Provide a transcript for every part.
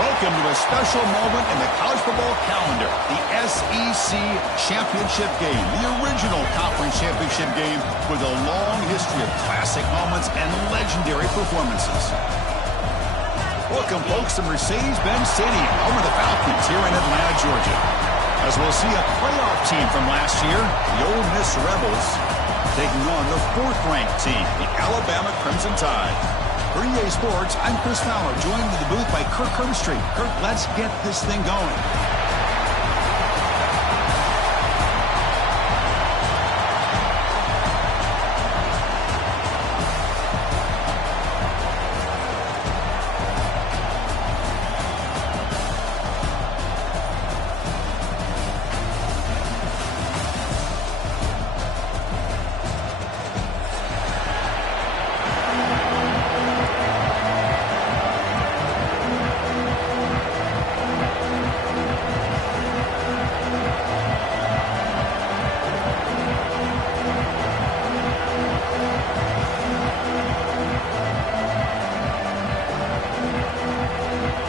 Welcome to a special moment in the college football calendar, the SEC Championship game, the original conference championship game with a long history of classic moments and legendary performances. Welcome, folks, to Mercedes-Benz Stadium, home of the Falcons here in Atlanta, Georgia. As we'll see a playoff team from last year, the Ole Miss Rebels, taking on the fourth-ranked team, the Alabama Crimson Tide. For EA Sports, I'm Chris Fowler, joined in the booth by Kirk Herbstreit. Kirk, let's get this thing going.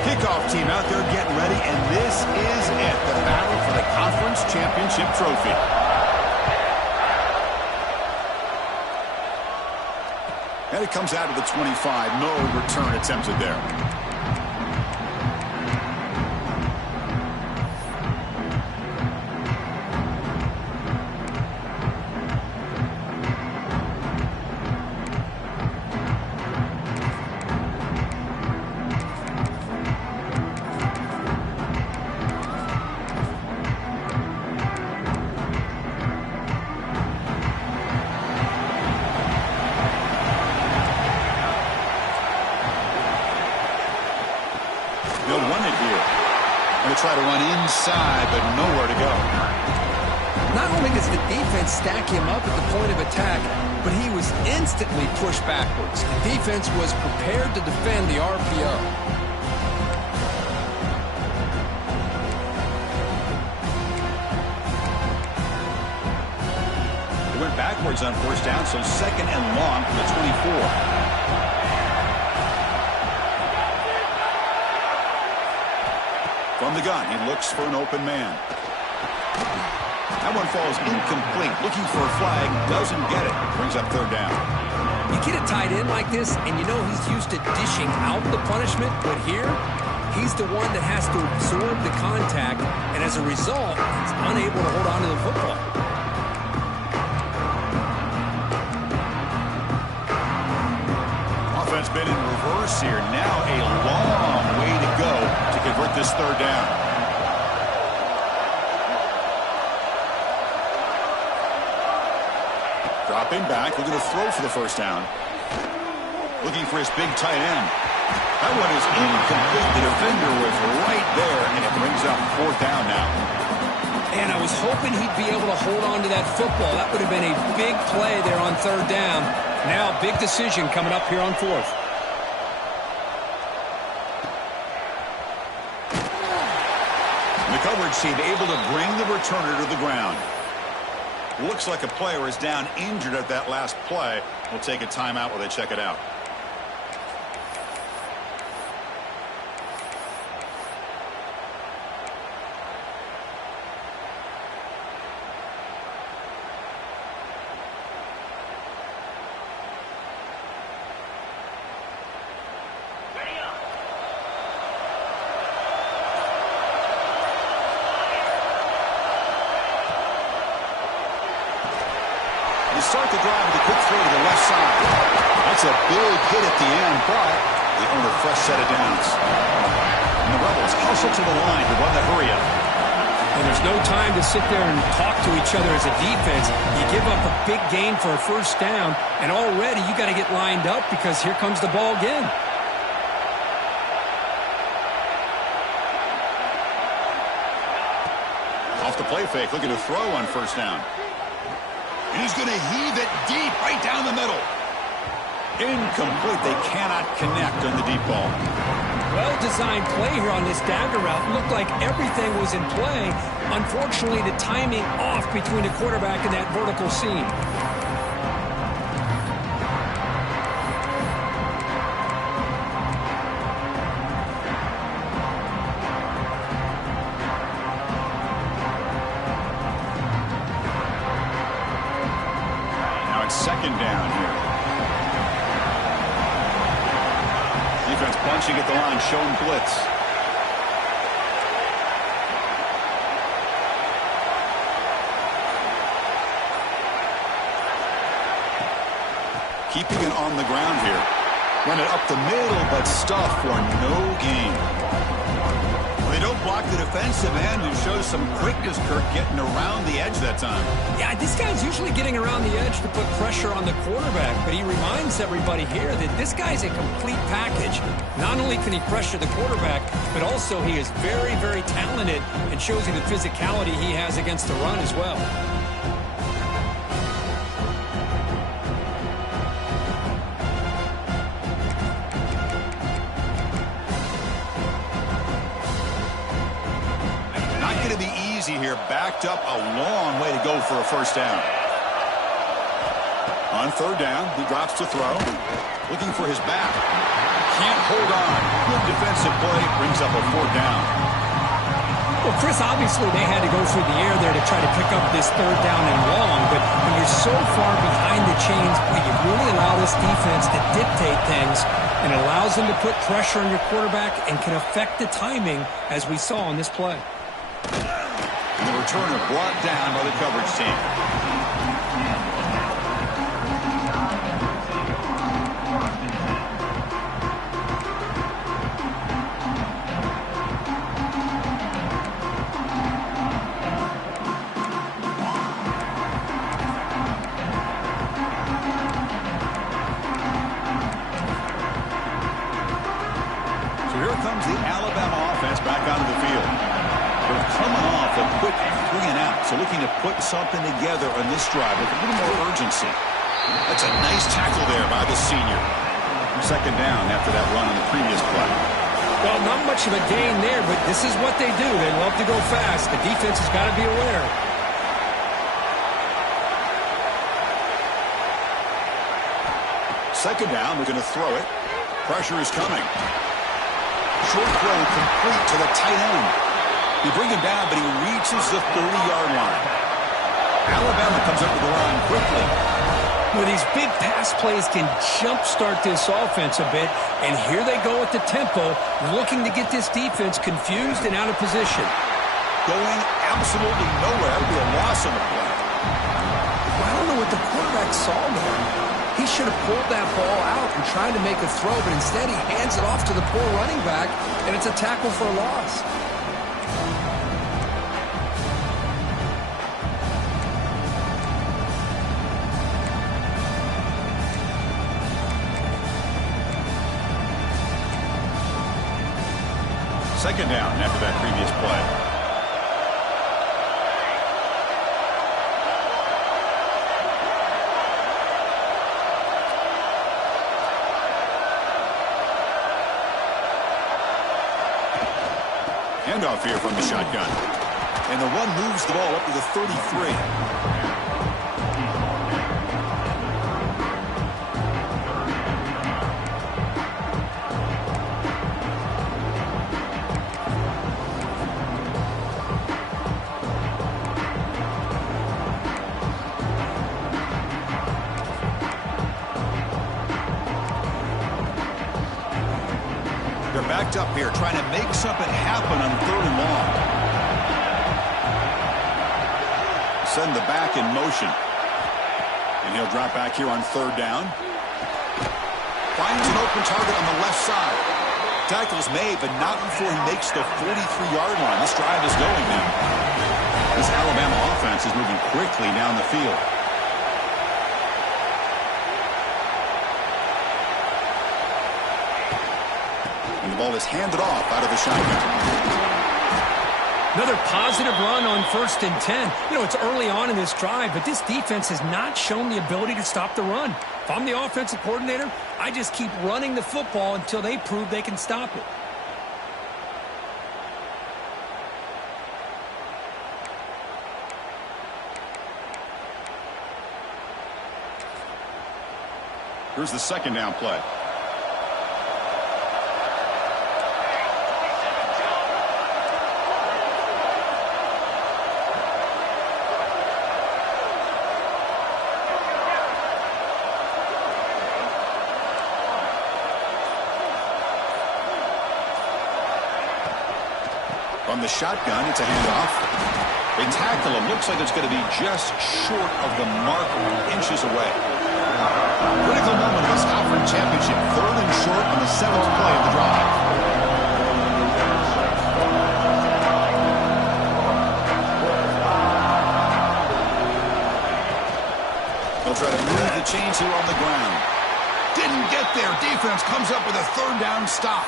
Kickoff team out there getting ready, and this is it, the battle for the conference championship trophy. And it comes out of the 25. No return attempted there. They'll run it here. Going to try to run inside, but nowhere to go. Not only does the defense stack him up at the point of attack, but he was instantly pushed backwards. The defense was prepared to defend the RPO. They went backwards on first down, so second and long from the 24. From the gun, he looks for an open man. That one falls incomplete. Looking for a flag, doesn't get it. Brings up third down. You get a tight end like this, and you know he's used to dishing out the punishment, but here, he's the one that has to absorb the contact, and as a result, he's unable to hold on to the football. Offense been in reverse here. Now a long way to go to convert this third down. Dropping back, looking to throw for the first down. Looking for his big tight end. That one is incomplete. The defender was right there, and it brings up fourth down now. And I was hoping he'd be able to hold on to that football. That would have been a big play there on third down. Now, big decision coming up here on fourth. The coverage team able to bring the returner to the ground. Looks like a player is down injured at that last play. We'll take a timeout while they check it out. Start the drive with a quick throw to the left side. That's a big hit at the end, but the owner fresh set of downs. And the Rebels hustle to the line to run the hurry-up. And there's no time to sit there and talk to each other as a defense. You give up a big gain for a first down, and already you got to get lined up because here comes the ball again. Off the play fake, looking to throw on first down. And he's going to heave it deep right down the middle. Incomplete. They cannot connect on the deep ball. Well-designed play here on this dagger route. Looked like everything was in play. Unfortunately, the timing off between the quarterback and that vertical seam. launching at the line, showing blitz. Keeping it on the ground here. Run it up the middle, but stuff for no gain. They don't block the defensive end and show some quickness, Kirk, getting around the edge that time. Yeah, this guy's usually getting around the edge to put pressure on the quarterback, but he reminds everybody here that this guy's a complete package. Not only can he pressure the quarterback, but also he is very, very talented and shows you the physicality he has against the run as well. Here, backed up a long way to go for a first down. On third down, he drops to throw. Looking for his back. Can't hold on. Good defensive play. Brings up a fourth down. Well, Chris, obviously they had to go through the air there to try to pick up this third down and long, but when you're so far behind the chains, you really allow this defense to dictate things, and it allows them to put pressure on your quarterback and can affect the timing, as we saw on this play. And the returner brought down by the coverage team. So here comes the Alabama offense back onto the field. They're coming off a quick 3 and out, so looking to put something together on this drive with a little more urgency. That's a nice tackle there by the senior. Second down after that run on the previous play. Well, not much of a gain there, but this is what they do. They love to go fast. The defense has got to be aware. Second down, they're going to throw it. Pressure is coming. Short throw complete to the tight end. You bring him down, but he reaches the 30-yard line. Alabama comes up with the line quickly. Well, these big pass plays can jumpstart this offense a bit, and here they go at the tempo, looking to get this defense confused and out of position. Going absolutely nowhere. That would be a loss on the play. Well, I don't know what the quarterback saw there. He should have pulled that ball out and tried to make a throw, but instead he hands it off to the poor running back, and it's a tackle for a loss. Second down after that previous play. Handoff here from the shotgun. And the run moves the ball up to the 33. Backed up here, trying to make something happen on third and long. Send the back in motion. And he'll drop back here on third down. Finds an open target on the left side. Tackle's made, but not before he makes the 43-yard line. This drive is going now. This Alabama offense is moving quickly down the field. And the ball is handed off out of the shotgun. Another positive run on 1st and 10. You know, it's early on in this drive, but this defense has not shown the ability to stop the run. If I'm the offensive coordinator, I just keep running the football until they prove they can stop it. Here's the second down play. From the shotgun, it's a handoff. They tackle him. Looks like it's going to be just short of the mark, inches away. Critical moment of this conference championship. 3rd and short on the 7th play of the drive. They'll try to move the chains here on the ground. Didn't get there. Defense comes up with a 3rd down stop.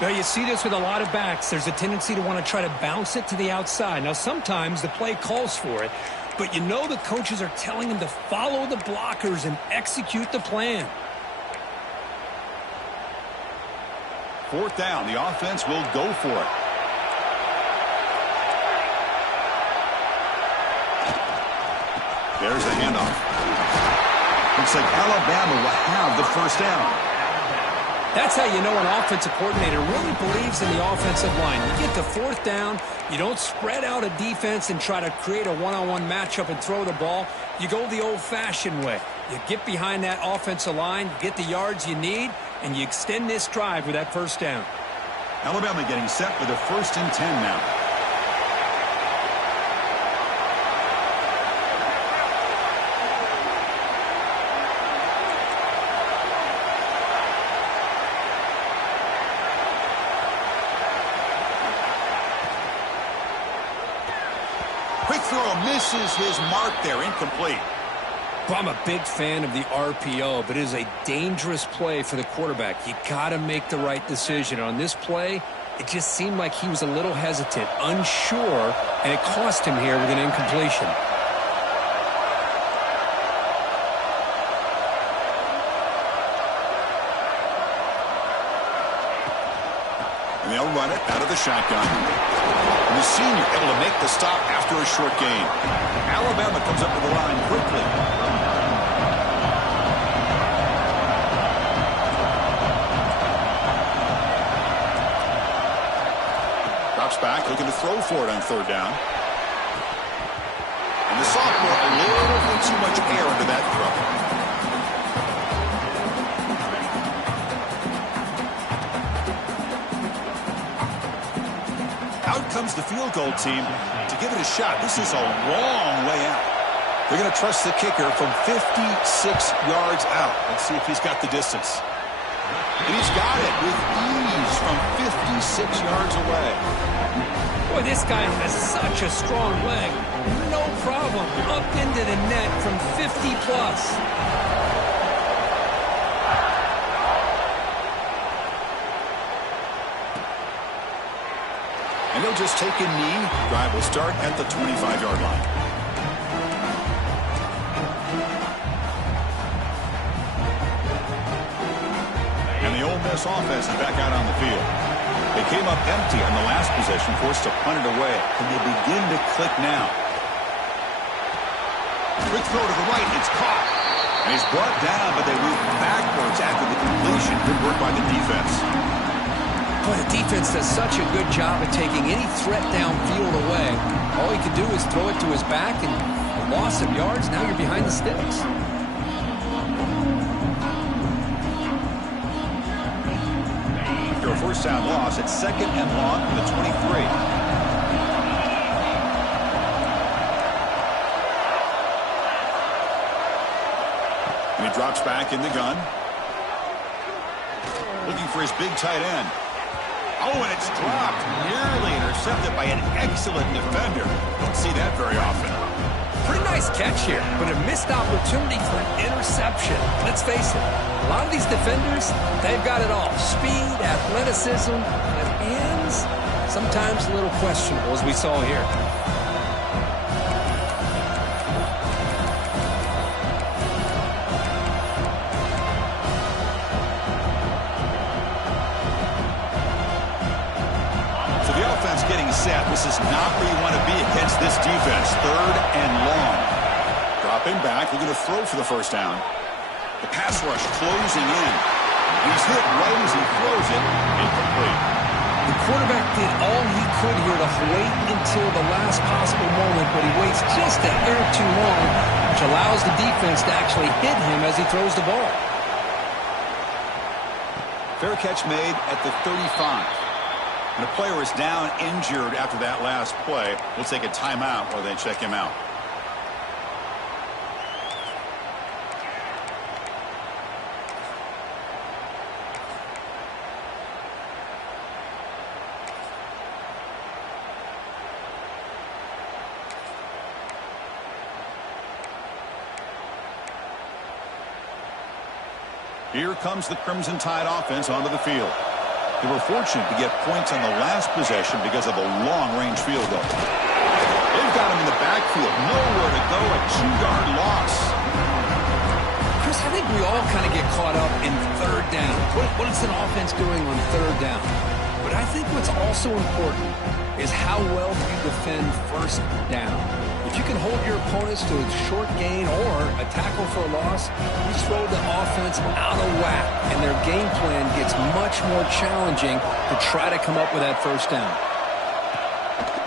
Now, you see this with a lot of backs. There's a tendency to want to try to bounce it to the outside. Now, sometimes the play calls for it, but you know the coaches are telling them to follow the blockers and execute the plan. 4th down. The offense will go for it. There's the handoff. Looks like Alabama will have the 1st down. That's how you know an offensive coordinator really believes in the offensive line. You get to 4th down, you don't spread out a defense and try to create a one-on-one matchup and throw the ball. You go the old-fashioned way. You get behind that offensive line, get the yards you need, and you extend this drive with that 1st down. Alabama getting set with a 1st and 10 now. Quick throw misses his mark there, incomplete. Well, I'm a big fan of the RPO, but it is a dangerous play for the quarterback. You got to make the right decision. On this play, it just seemed like he was a little hesitant, unsure, and it cost him here with an incompletion. And they'll run it out of the shotgun. And the senior able to make the stop after a short gain. Alabama comes up with the line quickly. Drops back, looking to throw for it on 3rd down. And the sophomore, a little bit too much air into that throw. Comes the field goal team to give it a shot. This is a long way out. They're going to trust the kicker from 56 yards out. Let's see if he's got the distance. And he's got it with ease from 56 yards away. Boy, this guy has such a strong leg. No problem. Up into the net from 50 plus. And they'll just take a knee. Drive will start at the 25-yard line. And the Ole Miss offense is back out on the field. They came up empty on the last possession, forced to punt it away. Can they begin to click now? Quick throw to the right. It's caught. And he's brought down, but they move backwards after the completion. Good work by the defense. Boy, the defense does such a good job of taking any threat downfield away. All he can do is throw it to his back, and a loss of yards, now you're behind the sticks. After a 1st down loss, it's 2nd and long for the 23. And he drops back in the gun. Looking for his big tight end. Oh, and it's dropped. Nearly intercepted by an excellent defender. Don't see that very often. Pretty nice catch here, but a missed opportunity for an interception. Let's face it, a lot of these defenders, they've got it all. Speed, athleticism, but hands, sometimes a little questionable, as we saw here. Set. This is not where you want to be against this defense. 3rd and long. Dropping back, looking to throw for the 1st down. The pass rush closing in. He's hit right as he throws it. Incomplete. The quarterback did all he could here to wait until the last possible moment, but he waits just a hair too long, which allows the defense to actually hit him as he throws the ball. Fair catch made at the 35. When a player is down injured after that last play, we'll take a timeout while they check him out. Here comes the Crimson Tide offense onto the field. They were fortunate to get points on the last possession because of a long-range field goal. They've got him in the backfield. Nowhere to go. A 2-yard loss. Chris, I think we all kind of get caught up in third down. What is an offense doing on third down? But I think what's also important is how well do you defend first down. If you can hold your opponents to a short gain or a tackle for a loss, you throw the offense out of whack, and their game plan gets much more challenging to try to come up with that first down.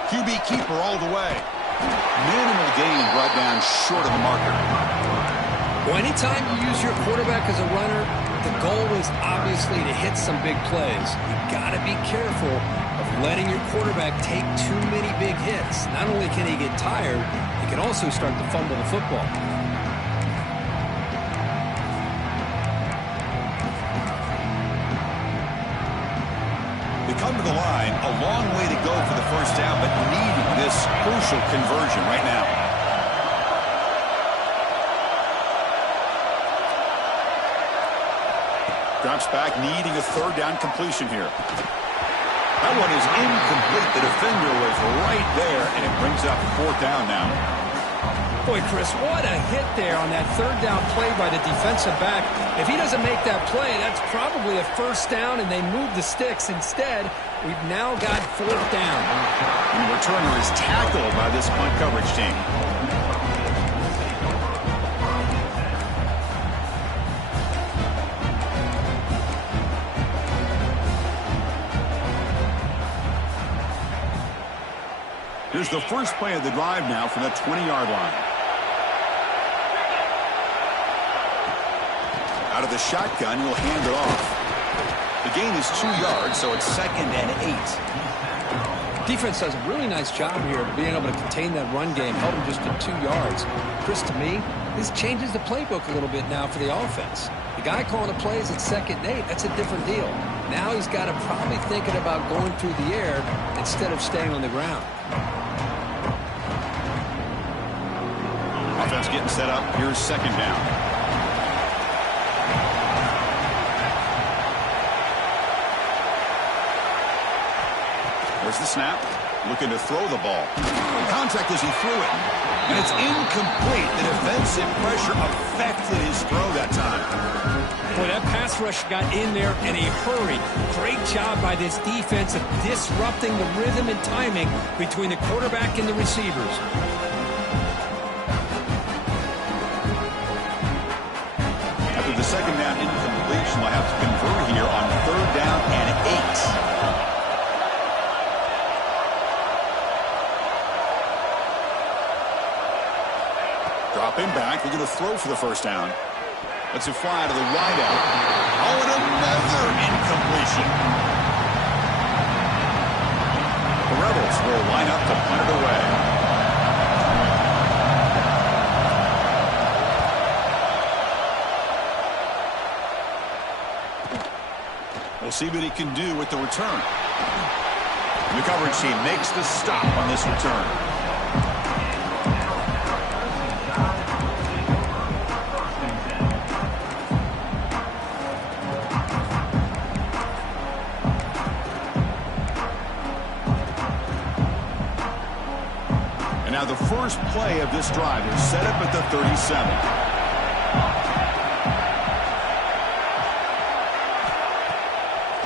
QB keeper all the way. Minimal gain brought down short of the marker. Well, anytime you use your quarterback as a runner, the goal is obviously to hit some big plays. You got to be careful of letting your quarterback take too many big hits. Not only can he get tired, he can also start to fumble the football. They come to the line, a long way to go for the first down, but needing this crucial conversion right now. Drops back, needing a third down completion here. That one is incomplete. The defender was right there, and it brings up fourth down now. Boy, Chris, what a hit there on that third down play by the defensive back. If he doesn't make that play, that's probably a first down, and they move the sticks. Instead, we've now got fourth down. And the returner is tackled by this punt coverage team. Here's the first play of the drive now from the 20-yard line. Out of the shotgun, he'll hand it off. The gain is 2 yards, so it's 2nd and 8. Defense does a really nice job here of being able to contain that run game, held him just to 2 yards. Chris, to me, this changes the playbook a little bit now for the offense. The guy calling the plays at 2nd and 8, that's a different deal. Now he's got to probably thinking about going through the air instead of staying on the ground. Offense getting set up. Here's second down. There's the snap. Looking to throw the ball. Contact as he threw it. And it's incomplete. The defensive pressure affected his throw that time. Boy, that pass rush got in there in a hurry. Great job by this defense of disrupting the rhythm and timing between the quarterback and the receivers. After the second down incompletion, we'll have to convert here on third down and 8. Dropping back, they're going to throw for the first down. Let's it fly to the wideout. Oh, and another incompletion. The Rebels will line up to punt it away. We'll see what he can do with the return. The coverage team makes the stop on this return. And now the first play of this drive is set up at the 37.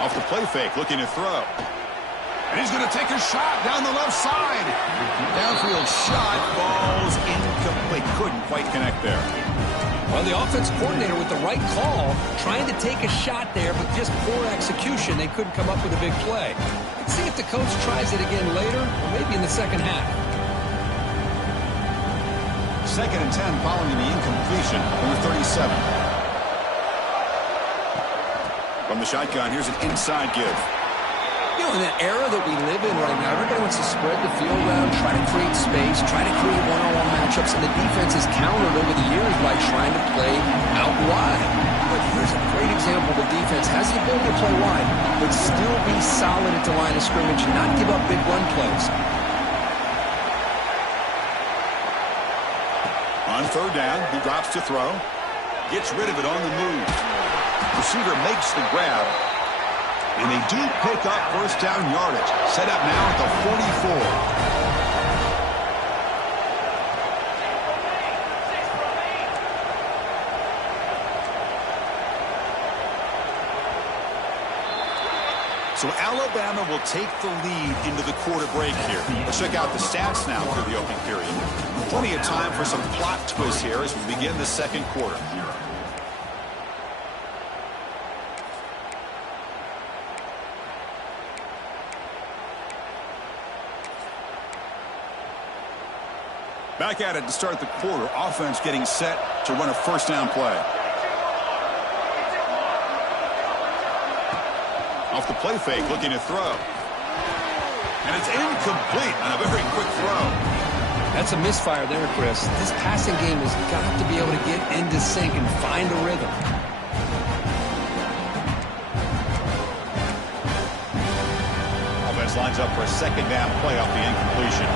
Off the play fake, looking to throw. And he's going to take a shot down the left side. Downfield shot falls incomplete. Couldn't quite connect there. Well, the offense coordinator with the right call, trying to take a shot there, but just poor execution. They couldn't come up with a big play. Let's see if the coach tries it again later, or maybe in the second half. 2nd and 10 following the incompletion, number 37. From the shotgun, here's an inside give. You know, in the era that we live in right now, everybody wants to spread the field around, try to create space, try to create one-on-one matchups, and the defense has countered over the years by trying to play out wide. But here's a great example. The defense has the ability to play wide, but still be solid at the line of scrimmage and not give up big run plays. On third down, he drops to throw. Gets rid of it on the move. Receiver makes the grab. And they do pick up first down yardage. Set up now at the 44. So Alabama will take the lead into the quarter break here. Let's check out the stats now for the opening period. Plenty of time for some plot twists here as we begin the second quarter. Back at it to start the quarter. Offense getting set to run a first down play. Off the play fake, looking to throw. And it's incomplete on a very quick throw. That's a misfire there, Chris. This passing game has got to be able to get into sync and find a rhythm. Offense lines up for a second down play off the incompletion.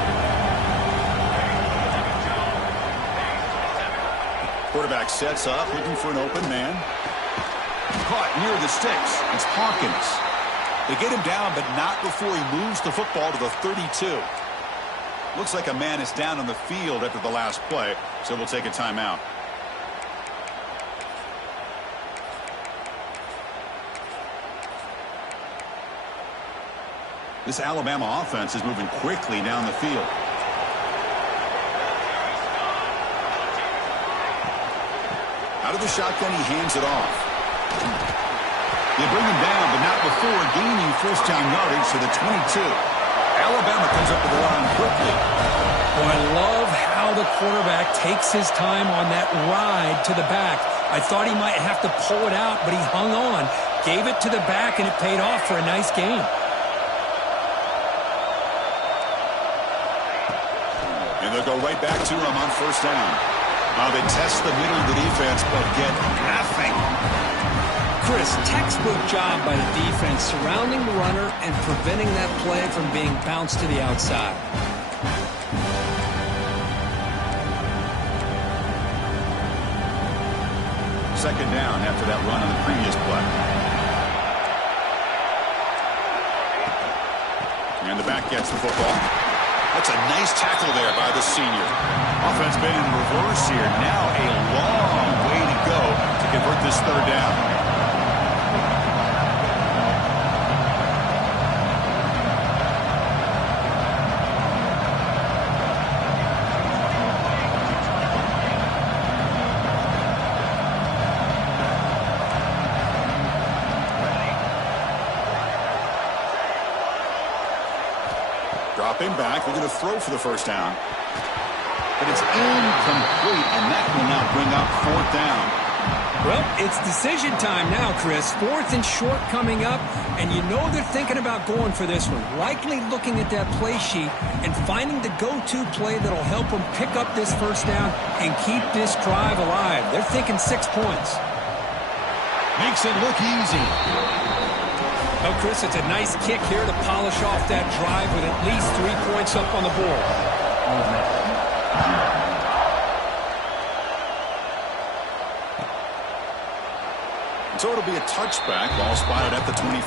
Quarterback sets up, looking for an open man. Caught near the sticks. It's Hawkins. They get him down, but not before he moves the football to the 32. Looks like a man is down on the field after the last play, so we'll take a timeout. This Alabama offense is moving quickly down the field. Out of the shotgun, he hands it off. They bring him down, but not before gaining first down yardage to the 22. Alabama comes up to the line quickly. Oh, I love how the quarterback takes his time on that ride to the back. I thought he might have to pull it out, but he hung on, gave it to the back, and it paid off for a nice gain. And they'll go right back to him on first down. They test the middle of the defense, but get nothing. Chris, textbook job by the defense surrounding the runner and preventing that play from being bounced to the outside. Second down after that run on the previous play. And the back gets the football. That's a nice tackle there by the senior. Offense been in reverse here. Now a long way to go to convert this third down. Dropping back, we're going to throw for the first down. But it's incomplete, and that will now bring up fourth down. Well, it's decision time now, Chris. Fourth and short coming up, and you know they're thinking about going for this one. Likely looking at that play sheet and finding the go-to play that'll help them pick up this first down and keep this drive alive. They're thinking 6 points. Makes it look easy. Oh, Chris, it's a nice kick here to polish off that drive with at least 3 points up on the board. So it'll be a touchback, ball spotted at the 25.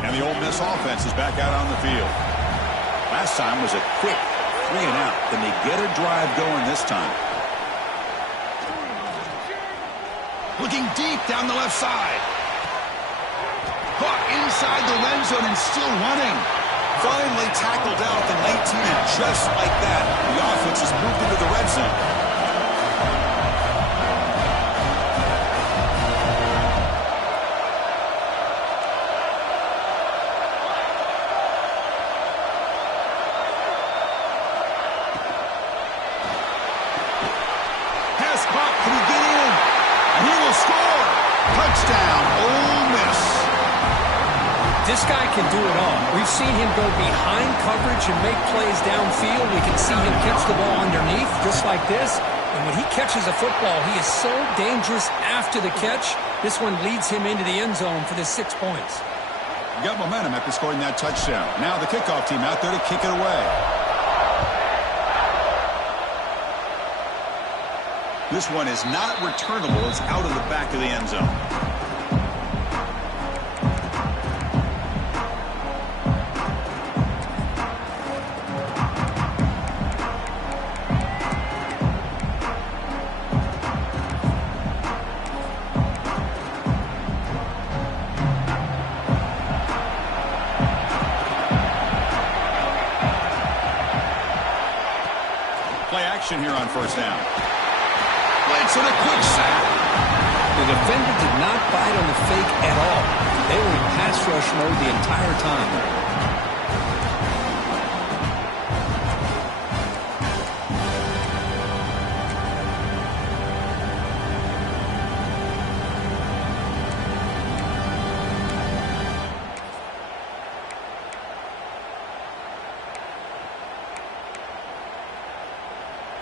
And the Ole Miss offense is back out on the field. Last time was a quick 3 and out. Then they get a drive going this time. Looking deep down the left side. Caught inside the red zone and still running. Finally tackled out at the 19, and just like that, the offense has moved into the red zone. Touchdown, Ole Miss. This guy can do it all. We've seen him go behind coverage and make plays downfield. We can see him catch the ball underneath, just like this. And when he catches a football, he is so dangerous after the catch. This one leads him into the end zone for the 6 points. You got momentum after scoring that touchdown. Now the kickoff team out there to kick it away. This one is not returnable. It's out of the back of the end zone. Play action here on first down. Blitz and a quick sack. The defender did not bite on the fake at all. They were in pass rush mode the entire time.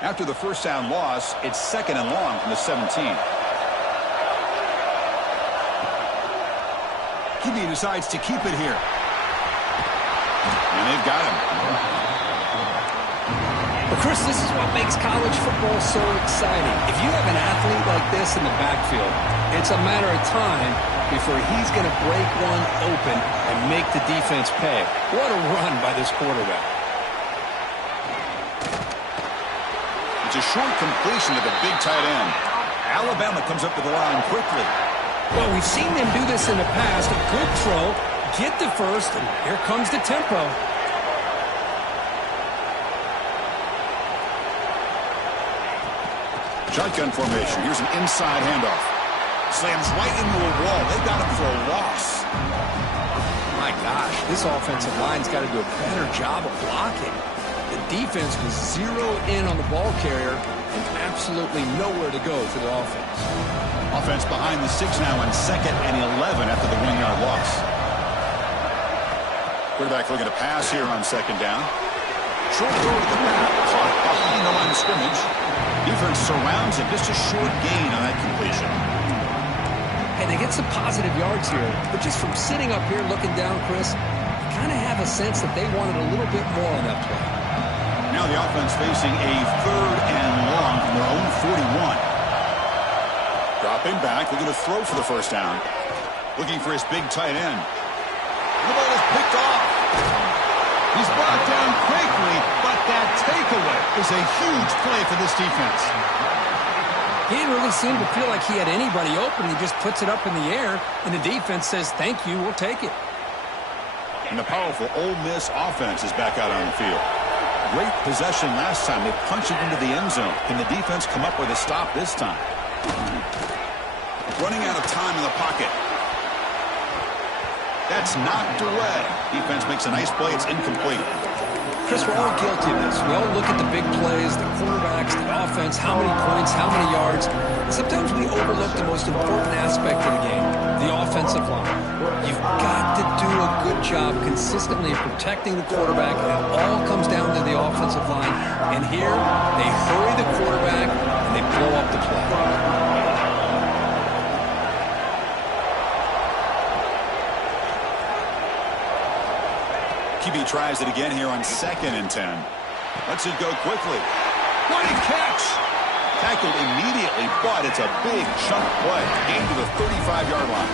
After the first down loss, it's 2nd and long from the 17. QB decides to keep it here. And they've got him. Well, Chris, this is what makes college football so exciting. If you have an athlete like this in the backfield, it's a matter of time before he's going to break one open and make the defense pay. What a run by this quarterback. It's a short completion to the big tight end. Alabama comes up to the line quickly. Well, we've seen them do this in the past. A good throw, get the first, and here comes the tempo. Shotgun formation. Here's an inside handoff. Slams right into a wall. They got him for a loss. My gosh, this offensive line's got to do a better job of blocking. The defense was zeroed in on the ball carrier and absolutely nowhere to go for the offense. Offense behind the 6 now on 2nd and 11 after the 1-yard loss. Quarterback looking to pass here on 2nd down. Short throw to the back, caught behind the line of scrimmage. Defense surrounds him, just a short gain on that completion. Hey, they get some positive yards here, but just from sitting up here looking down, Chris, I kind of have a sense that they wanted a little bit more on that play. Now the offense facing a 3rd and long from their own 41. Dropping back, looking to throw for the first down. Looking for his big tight end. The ball is picked off. He's brought down quickly, but that takeaway is a huge play for this defense. He didn't really seem to feel like he had anybody open. He just puts it up in the air, and the defense says, thank you, we'll take it. And the powerful Ole Miss offense is back out on the field. Great possession last time. They punched it into the end zone. Can the defense come up with a stop this time? Running out of time in the pocket. That's knocked away. Defense makes a nice play. It's incomplete. Chris, we're all guilty of this. We all look at the big plays, the quarterbacks, the offense, how many points, how many yards. And sometimes we overlook the most important aspect of the game, the offensive line. You've got to do a good job consistently protecting the quarterback, and it all comes down to the offensive line. And here, they hurry the quarterback, and they blow up the play. QB tries it again here on 2nd and 10. Lets it go quickly. What a catch! Tackled immediately, but it's a big chunk play. Gained to the 35-yard line.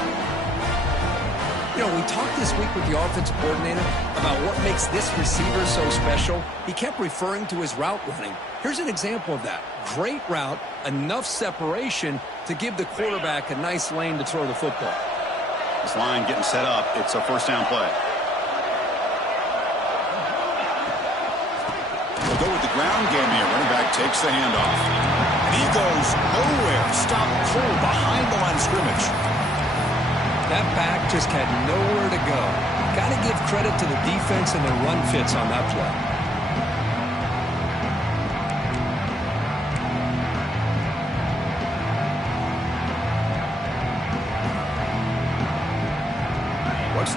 You know, we talked this week with the offensive coordinator about what makes this receiver so special. He kept referring to his route running. Here's an example of that. Great route, enough separation to give the quarterback a nice lane to throw the football. This line getting set up. It's a first down play. They'll go with the ground game here. Running back takes the handoff. And he goes nowhere. Stopped cold behind the line of scrimmage. That back just had nowhere to go. Got to give credit to the defense and the run fits on that play.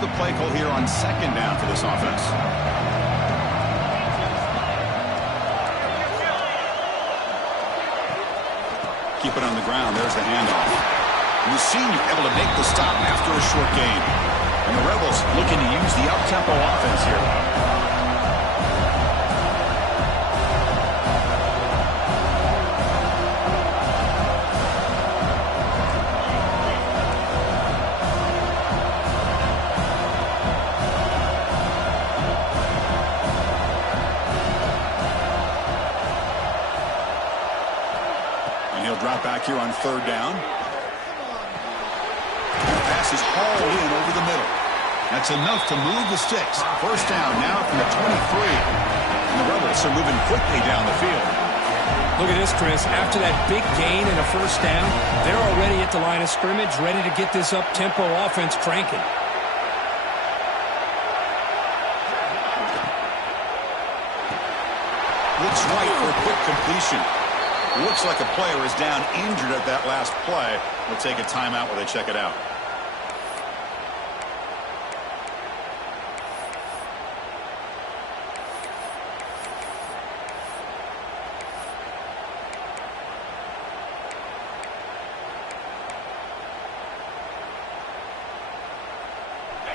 the play call here on second down for this offense? Keep it on the ground. There's the handoff. And the senior able to make the stop after a short gain. And the Rebels looking to use the up-tempo offense here. Drop back here on third down. The pass is hauled in over the middle. That's enough to move the sticks. First down now from the 23. And the Rebels are moving quickly down the field. Look at this, Chris. After that big gain and a first down, they're already at the line of scrimmage, ready to get this up-tempo offense cranking. Looks right for a quick completion. Looks like a player is down injured at that last play. We'll take a timeout while they check it out.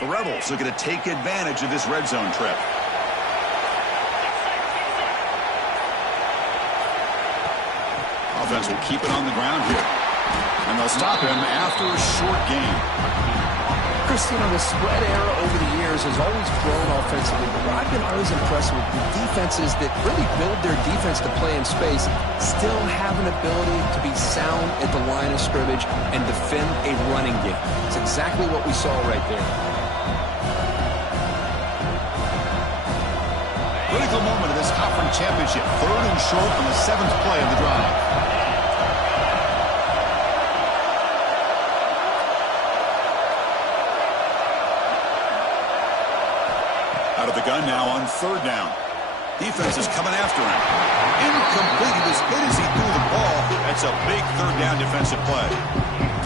The Rebels are going to take advantage of this red zone trip. Offense will keep it on the ground here. And they'll stop him after a short gain. Chris, you know, the spread era over the years has always grown offensively, but what I've been always impressed with the defenses that really build their defense to play in space still have an ability to be sound at the line of scrimmage and defend a running game. It's exactly what we saw right there. Critical moment of this conference championship. Third and short on the 7th play of the drive. Out of the gun now on third down. Defense is coming after him. Incomplete. He was hit as he threw the ball. That's a big third down defensive play.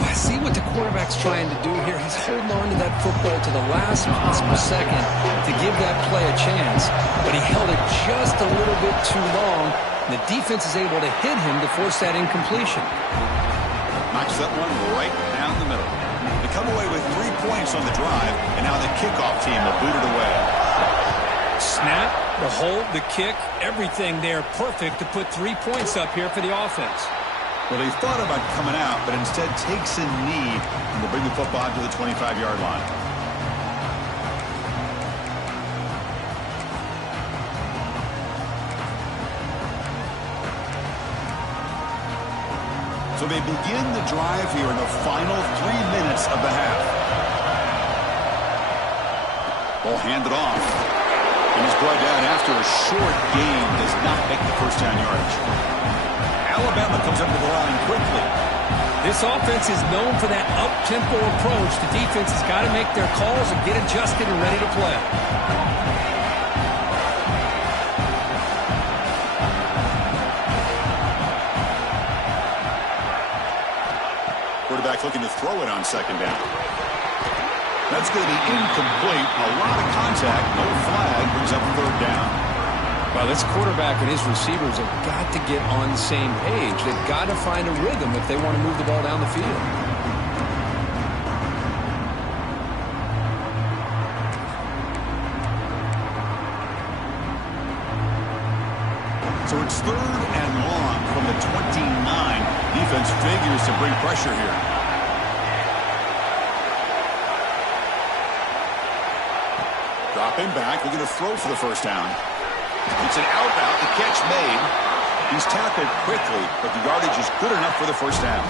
I see what the quarterback's trying to do here. He's holding on to that football to the last possible second to give that play a chance, but he held it just a little bit too long. And the defense is able to hit him to force that incompletion. Knocks that one right down the middle. They come away with 3 points on the drive, and now the kickoff team will boot it away. Snap, the hold, the kick, everything there perfect to put 3 points up here for the offense. Well, he thought about coming out, but instead takes a knee and will bring the football to the 25-yard line. So they begin the drive here in the final 3 minutes of the half. Ball handed off. And he's brought down after a short gain. Does not make the first down yardage. Alabama comes up to the line quickly. This offense is known for that up-tempo approach. The defense has got to make their calls and get adjusted and ready to play. Quarterback looking to throw it on second down. That's going to be incomplete. A lot of contact. No flag. Brings up third down. Well, this quarterback and his receivers have got to get on the same page. They've got to find a rhythm if they want to move the ball down the field. So it's third and long from the 29. Defense figures to bring pressure here. Dropping back, looking to throw for the first down. It's an out route, the catch made. He's tackled quickly, but the yardage is good enough for the first down.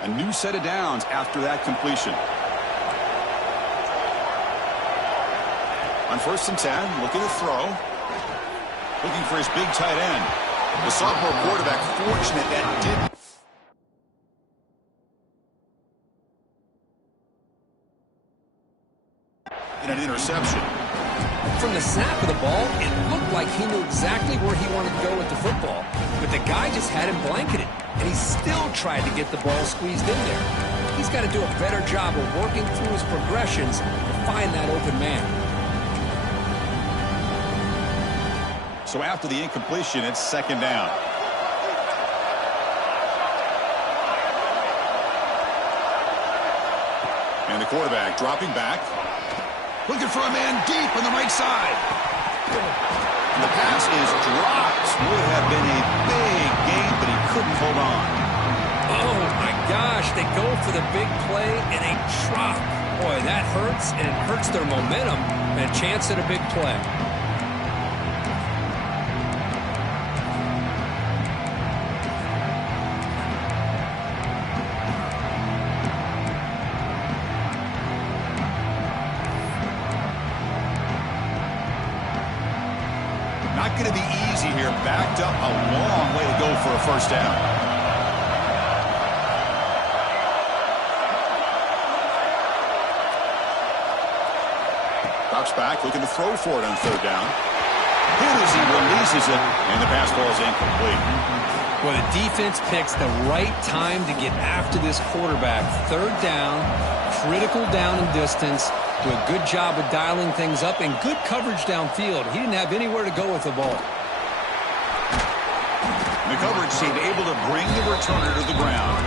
A new set of downs after that completion. On first and 10, looking to throw. Looking for his big tight end. The sophomore quarterback fortunate that didn't. interception. From the snap of the ball, it looked like he knew exactly where he wanted to go with the football. But the guy just had him blanketed, and he still tried to get the ball squeezed in there. He's got to do a better job of working through his progressions to find that open man. So after the incompletion, it's second down. And the quarterback dropping back. Looking for a man deep on the right side. And the pass is dropped. Would have been a big gain, but he couldn't hold on. Oh, my gosh. They go for the big play and a drop. Boy, that hurts, and it hurts their momentum and a chance at a big play. Not going to be easy here. Backed up a long way to go for a first down. Drops back, looking to throw for it on third down. Hit as he releases it, and the pass ball is incomplete. Well, the defense picks the right time to get after this quarterback. Third down, critical down and distance. Do a good job of dialing things up and good coverage downfield. He didn't have anywhere to go with the ball. The coverage seemed able to bring the returner to the ground.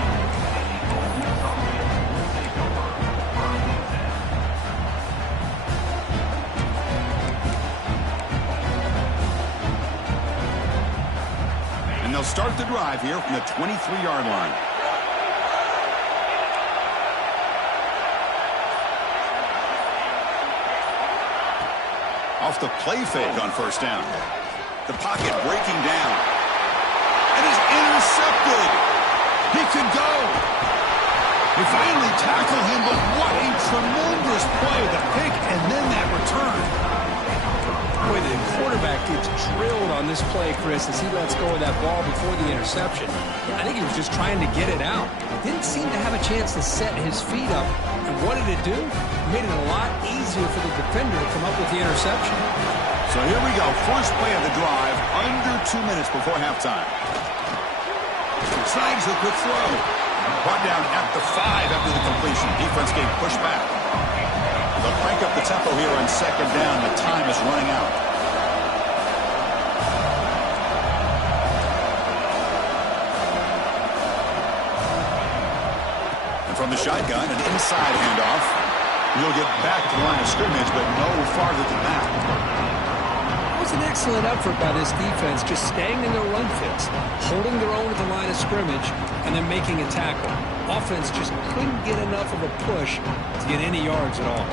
And they'll start the drive here from the 23-yard line. Off the play fake on first down. The pocket breaking down. And is intercepted. He could go. They finally tackle him, but what a tremendous play. The pick and then that return. Boy, the quarterback gets drilled on this play, Chris, as he lets go of that ball before the interception. I think he was just trying to get it out. He didn't seem to have a chance to set his feet up. And what did it do? It made it a lot easier for the defender to come up with the interception. So here we go. First play of the drive, under 2 minutes before halftime. Snags a quick throw. Brought down at the 5 after the completion. Defense getting pushed back. They'll crank up the tempo here on second down. The time is running out. And from the shotgun, an inside handoff. He'll get back to the line of scrimmage, but no farther than that. It was an excellent effort by this defense, just staying in their run fits, holding their own at the line of scrimmage, and then making a tackle. Offense just couldn't get enough of a push to get any yards at all.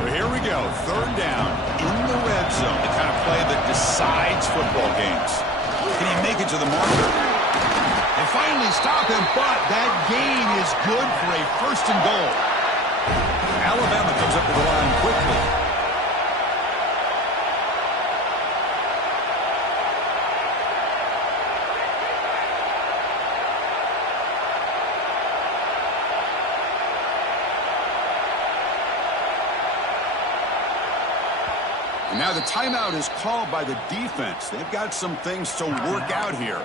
So here we go, third down in the red zone, the kind of play that decides football games. Can he make it to the marker? They finally stop him, but that gain is good for a first and goal. Alabama comes up to the line quickly. And now the timeout is called by the defense. They've got some things to work out here.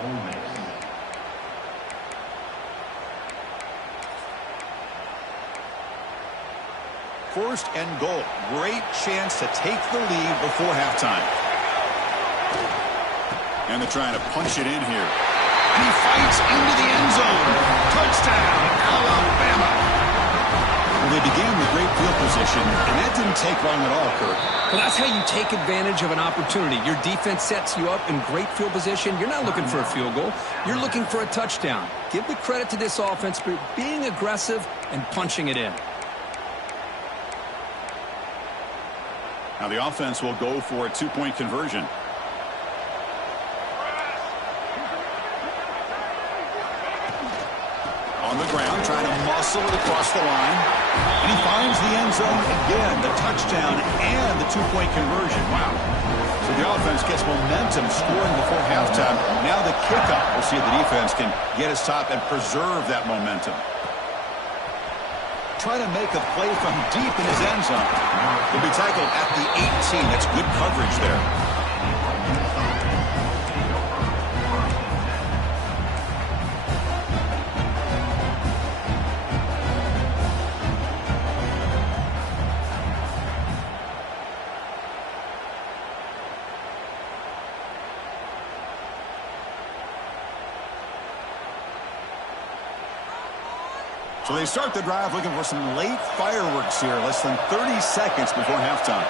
First and goal. Great chance to take the lead before halftime. And they're trying to punch it in here. And he fights into the end zone. Touchdown, Alabama. Well, they began with great field position, and that didn't take long at all, Kurt. Well, that's how you take advantage of an opportunity. Your defense sets you up in great field position. You're not looking for a field goal. You're looking for a touchdown. Give the credit to this offense for being aggressive and punching it in. Now the offense will go for a two-point conversion. on the ground, trying to muscle it across the line. And he finds the end zone again, the touchdown and the two-point conversion. Wow. So the offense gets momentum scoring before halftime. Now the kickoff. We'll see if the defense can get a stop and preserve that momentum. Trying to make a play from deep in his end zone. He'll be tackled at the 18. That's good coverage there. So they start the drive looking for some late fireworks here, less than 30 seconds before halftime.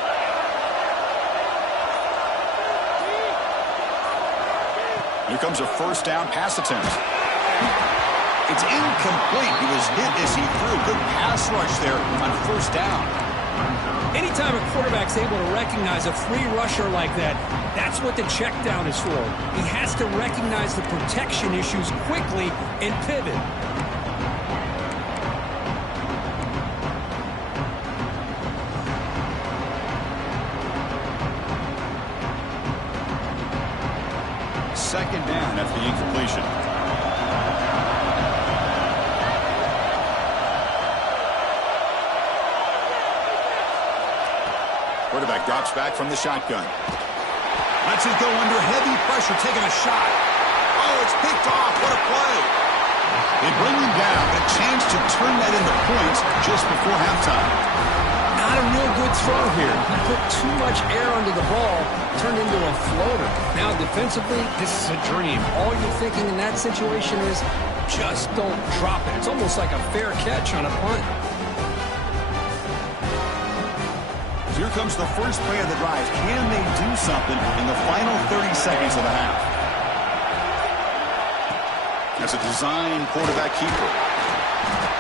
Here comes a first down pass attempt. It's incomplete. He was hit as he threw. Good pass rush there on first down. Anytime a quarterback's able to recognize a free rusher like that, that's what the check down is for. He has to recognize the protection issues quickly and pivot. Second down after the incompletion. Quarterback drops back from the shotgun. Lets it go under heavy pressure, taking a shot. Oh, it's picked off. What a play. They bring him down, a chance to turn that into points just before halftime. Not a real good throw here. He put too much air under the ball, turned into a floater. Now defensively, this is a dream. All you're thinking in that situation is just don't drop it. It's almost like a fair catch on a punt. Here comes the first play of the drive. Can they do something in the final 30 seconds of the half? That's a design quarterback keeper.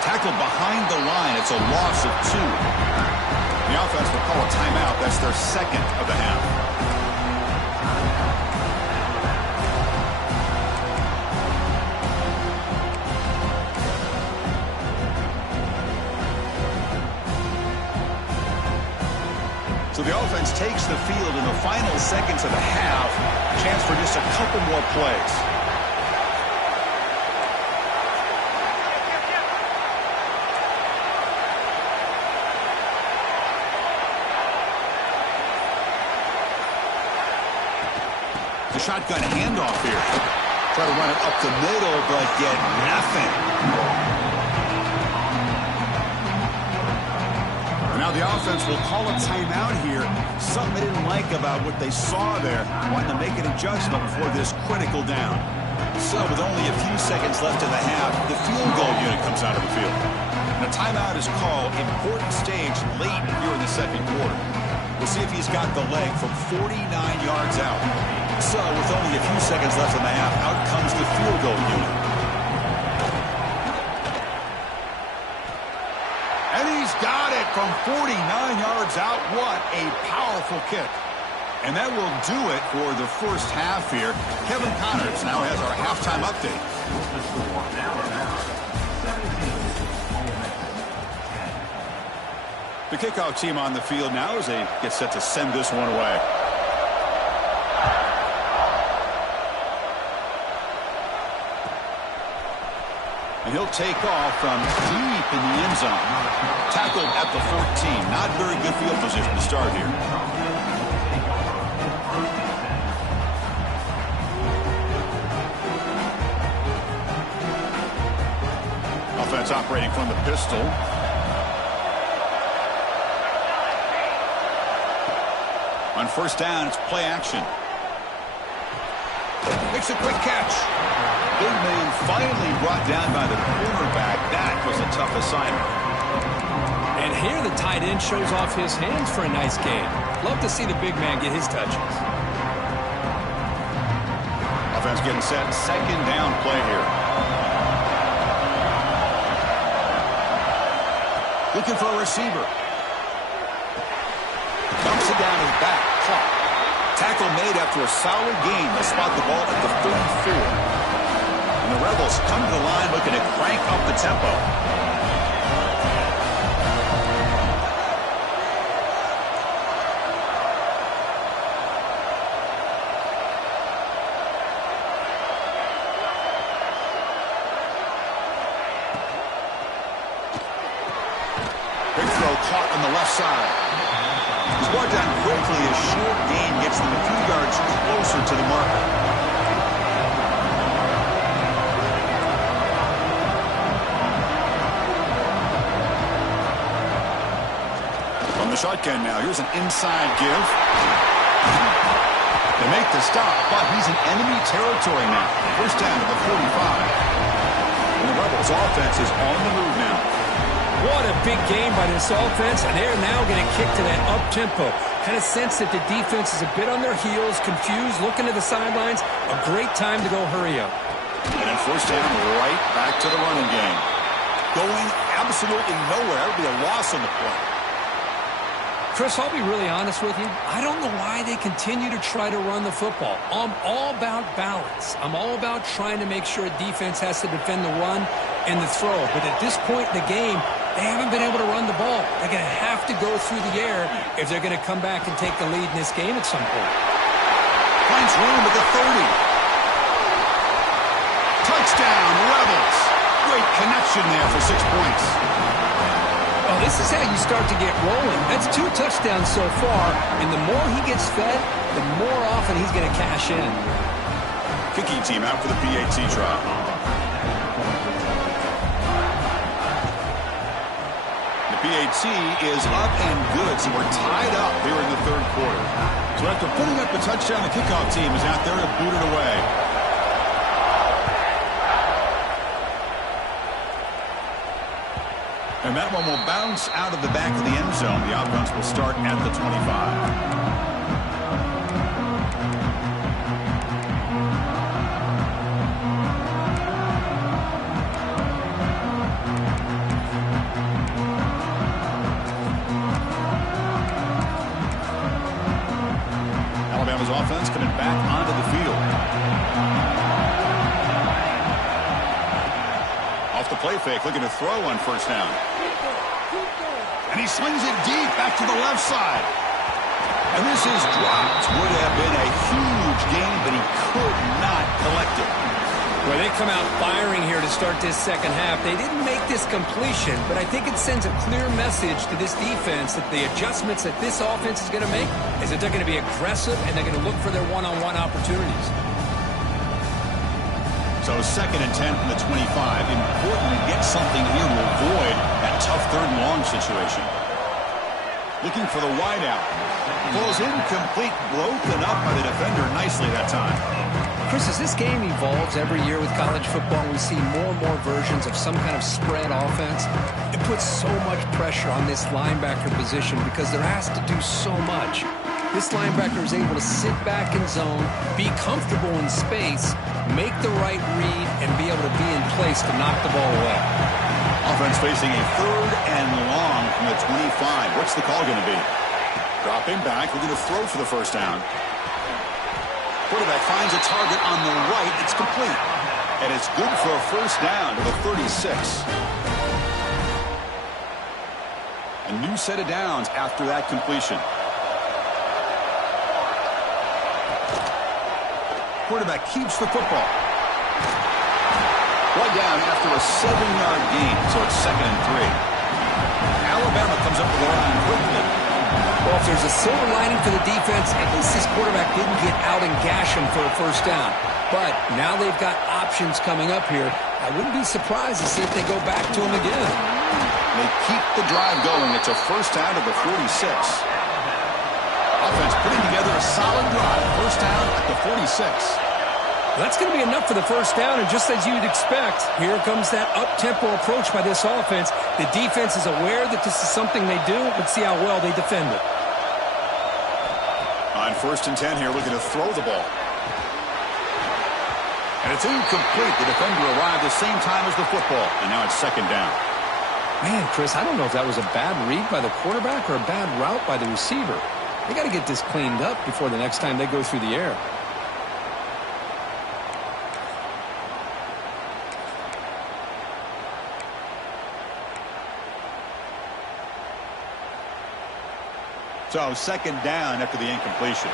Tackled behind the line. It's a loss of 2. The offense will call a timeout. That's their second of the half. So the offense takes the field in the final seconds of the half. Chance for just a couple more plays. The shotgun handoff here. Try to run it up the middle, but get nothing. Now the offense will call a timeout here. Something they didn't like about what they saw there. Wanting to make an adjustment before this critical down. So with only a few seconds left in the half, the field goal unit comes out of the field. And a timeout is called. Important stage late here in the second quarter. We'll see if he's got the leg from 49 yards out. So with only a few seconds left in the half, out comes the field goal unit. And he's got it from 49 yards out. What a powerful kick. And that will do it for the first half here. Kevin Connors now has our halftime update. The kickoff team on the field now as they get set to send this one away. And he'll take off from deep in the end zone. Tackled at the 14. Not very good field position to start here. Offense operating from the pistol. On first down, it's play action. Makes a quick catch. Big man finally brought down by the cornerback. That was a tough assignment. And here the tight end shows off his hands for a nice game. Love to see the big man get his touches. Offense getting set. Second down play here. Looking for a receiver. Dumps it down his back. Caught. Tackle made after a solid gain. They spot the ball at the 34. And And the Rebels come to the line looking to crank up the tempo. Big throw caught on the left side. He's brought down quickly. A short gain gets them a few yards closer to the marker. From the shotgun now, here's an inside give. They make the stop, but he's in enemy territory now. First down to the 45. And the Rebels offense is on the move now. What a big game by this offense, and they're now going to kick to that up-tempo. Kind of sense that the defense is a bit on their heels, confused, looking to the sidelines. A great time to go hurry up. And then first down, right back to the running game. Going absolutely nowhere. That would be a loss on the play. Chris, I'll be really honest with you. I don't know why they continue to try to run the football. I'm all about balance. I'm all about trying to make sure a defense has to defend the run and the throw. But at this point in the game, they haven't been able to run the ball. They're going to have to go through the air if they're going to come back and take the lead in this game at some point. Finds room at the 30. Touchdown, Rebels. Great connection there for 6 points. Oh, this is how you start to get rolling. That's 2 touchdowns so far, and the more he gets fed, the more often he's going to cash in. Kicking team out for the PAT try. The PAT is up and good, so we're tied up here in the third quarter. So after putting up the touchdown, the kickoff team is out there to boot it away. And that one will bounce out of the back of the end zone. The offense will start at the 25. Alabama's offense coming back onto the field. Off the play fake, looking to throw on first down. And he slings it deep back to the left side. And this is dropped. Would have been a huge gain, but he could not collect it. Well, they come out firing here to start this second half. They didn't make this completion, but I think it sends a clear message to this defense that the adjustments that this offense is going to make is that they're going to be aggressive and they're going to look for their one-on-one opportunities. So 2nd and 10 from the 25. Important to get something here to avoid that tough third and long situation. Looking for the wideout. Falls incomplete, broken up by the defender nicely that time. Chris, as this game evolves every year with college football, we see more and more versions of some kind of spread offense. It puts so much pressure on this linebacker position because they're asked to do so much. This linebacker is able to sit back in zone, be comfortable in space, make the right read, and be able to be in place to knock the ball away. Offense facing a 3rd and long from the 25. What's the call going to be? Dropping back. We're going to throw for the first down. Quarterback finds a target on the right. It's complete. And it's good for a first down to the 36. A new set of downs after that completion. Quarterback keeps the football. One down after a 7-yard gain, so it's 2nd and 3. Alabama comes up with the line quickly. Well, if there's a silver lining for the defense, at least this quarterback didn't get out and gash him for a first down. But now they've got options coming up here. I wouldn't be surprised to see if they go back to him again. They keep the drive going. It's a first down to the 46. Offense putting together a solid drive. First down at the 46. That's going to be enough for the first down, and just as you'd expect, here comes that up-tempo approach by this offense. The defense is aware that this is something they do, but see how well they defend it. On 1st and 10 here, looking to throw the ball. And it's incomplete. The defender arrived the same time as the football, and now it's 2nd down. Man, Chris, I don't know if that was a bad read by the quarterback or a bad route by the receiver. They got to get this cleaned up before the next time they go through the air. So second down after the incompletion.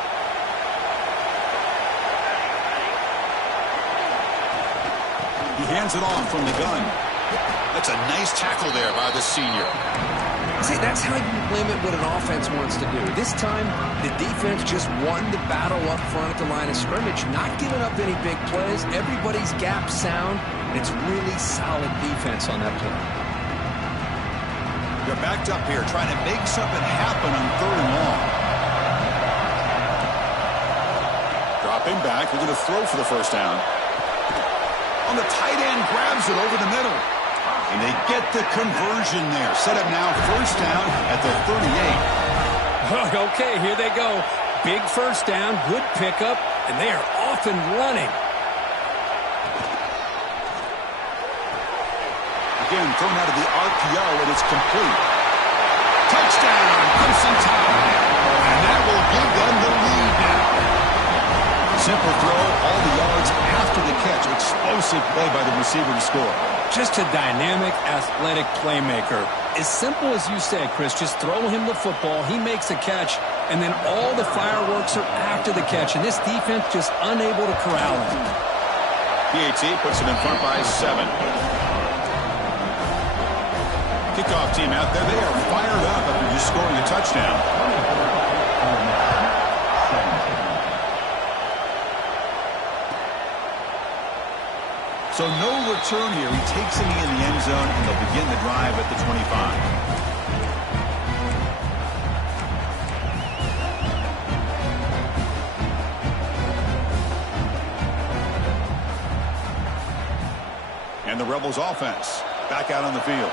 He hands it off from the gun. That's a nice tackle there by the senior. See, that's how you limit what an offense wants to do. This time, the defense just won the battle up front at the line of scrimmage, not giving up any big plays. Everybody's gap sound. It's really solid defense on that play. They're backed up here, trying to make something happen on 3rd and long. Dropping back, they're going to throw for the first down. On the tight end, grabs it over the middle. And they get the conversion there. Set up now, first down at the 38. Okay, here they go. Big first down, good pickup, and they are off and running. Again, thrown out of the RPO, and it's complete. Touchdown, Crimson Tide. And that will give them the lead now. Simple throw, all the yards after the catch. Explosive play by the receiver to score. Just a dynamic, athletic playmaker. As simple as you say, Chris, just throw him the football, he makes a catch, and then all the fireworks are after the catch, and this defense just unable to corral him. PAT puts him in front by 7. Kickoff team out there. They are fired up after just scoring a touchdown. So no return here. He takes it in the end zone, and they'll begin the drive at the 25. And the Rebels offense back out on the field.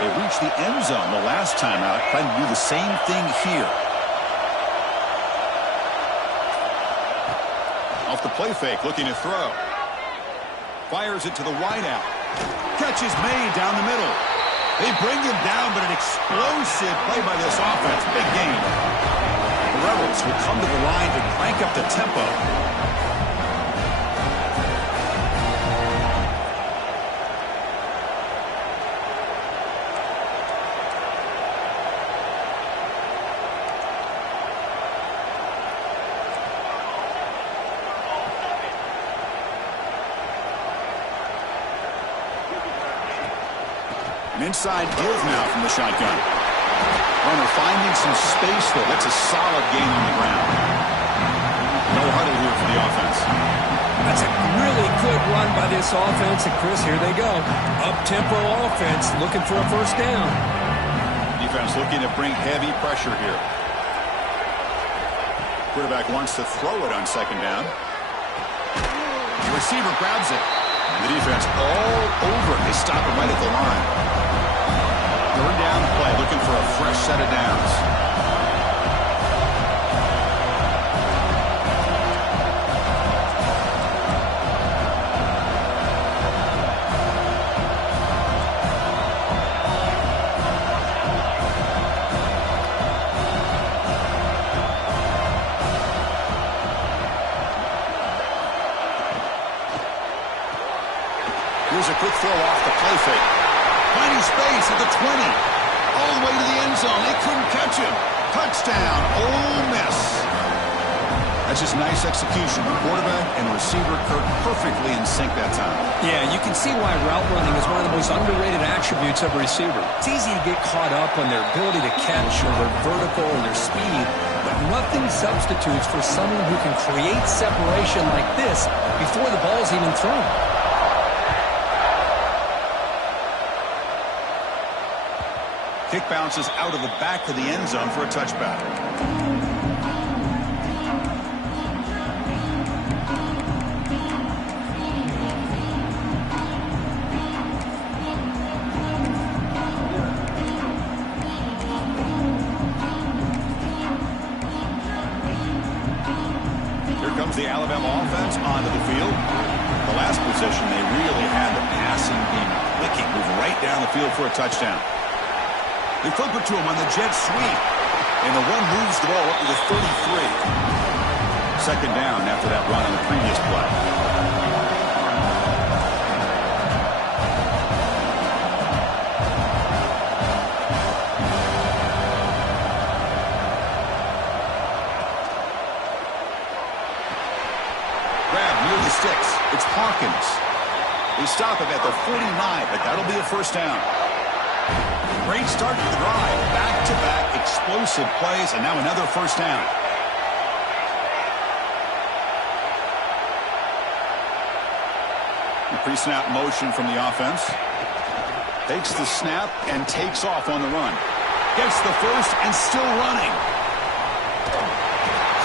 They reached the end zone the last time out, trying to do the same thing here. Off the play fake, looking to throw. Fires it to the wideout. Catch is made down the middle. They bring him down, but an explosive play by this offense. Big gain. The Rebels will come to the line to crank up the tempo. An inside give now from the shotgun. Runner finding some space there. That's a solid gain on the ground. No huddle here for the offense. That's a really good run by this offense. And, Chris, here they go. Up-tempo offense looking for a first down. Defense looking to bring heavy pressure here. Quarterback wants to throw it on second down. The receiver grabs it. And the defense all over it. They stop it right at the line. Third down play, looking for a fresh set of downs. Here's a quick throw off the play fake. Finding space at the 20. All the way to the end zone. They couldn't catch him. Touchdown, Ole Miss. That's just nice execution. The quarterback and receiver Kirk perfectly in sync that time. Yeah, you can see why route running is one of the most underrated attributes of a receiver. It's easy to get caught up on their ability to catch or their vertical or their speed, but nothing substitutes for someone who can create separation like this before the ball's even thrown. Kick bounces out of the back of the end zone for a touchback. Here comes the Alabama offense onto the field. The last possession, they really had the passing game clicking, move right down the field for a touchdown. They flip it to him on the jet sweep. And the one moves the ball up to the 33. Second down after that run on the previous play. It's Hawkins. They stop him at the 49, but that'll be a first down. Great start to the drive. Back-to-back explosive plays, and now another first down. Pre-snap motion from the offense. Takes the snap and takes off on the run. Gets the first and still running.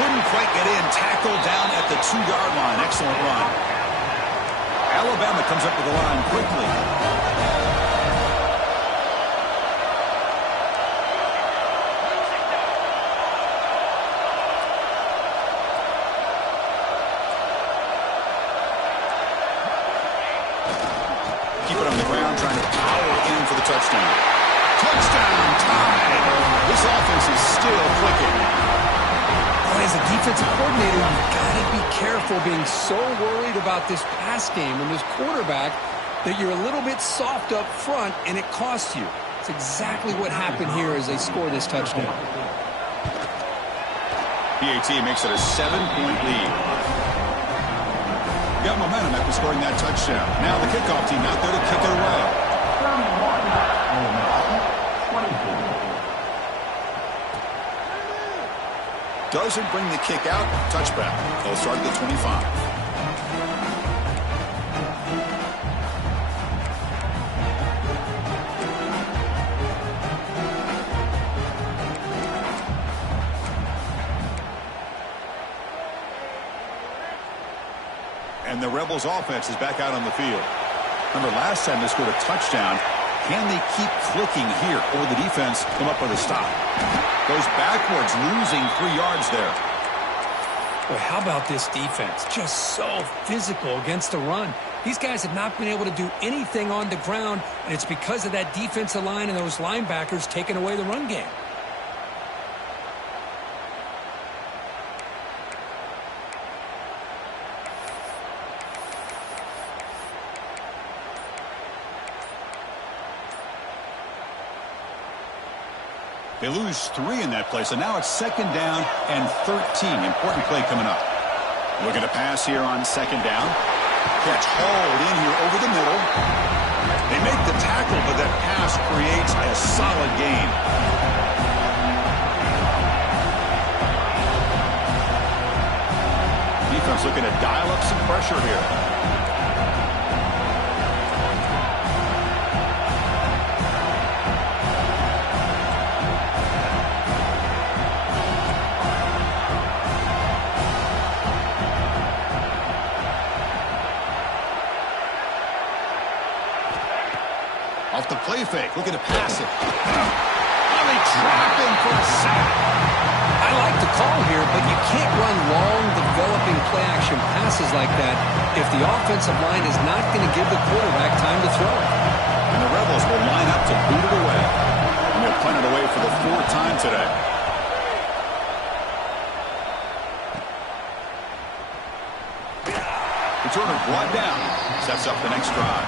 Couldn't quite get in. Tackled down at the 2-yard line. Excellent run. Alabama comes up to the line quickly. Keep it on the ground, trying to power in for the touchdown. Touchdown time! This offense is still clicking. As a defensive coordinator, you've got to be careful being so worried about this pass game and this quarterback that you're a little bit soft up front and it costs you. It's exactly what happened here as they score this touchdown. PAT makes it a 7-point lead. Got momentum after scoring that touchdown. Now the kickoff team out there to kick it away. Doesn't bring the kick out. Touchback. They'll start at the 25. And the Rebels offense is back out on the field. Remember, last time they scored a touchdown. Can they keep clicking here, or the defense come up with a stop? Goes backwards, losing 3 yards there. Boy, how about this defense? Just so physical against the run. These guys have not been able to do anything on the ground, and it's because of that defensive line and those linebackers taking away the run game. They lose 3 in that play, so now it's 2nd down and 13. Important play coming up. Looking to pass here on 2nd down. Catch hauled in here over the middle. They make the tackle, but that pass creates a solid gain. Defense looking to dial up some pressure here. Off the play fake, looking to pass it. Oh, they trap him for a sack. I like the call here, but you can't run long, developing play-action passes like that if the offensive line is not going to give the quarterback time to throw. And the Rebels will line up to boot it away. And they'll punt it away for the 4th time today. Returner brought down. Sets up the next drive.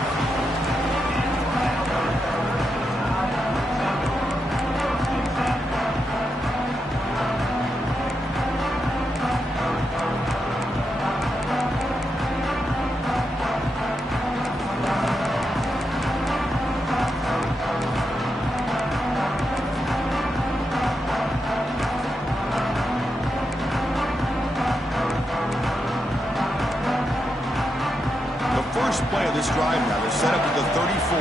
First play of this drive now. They're set up at the 34.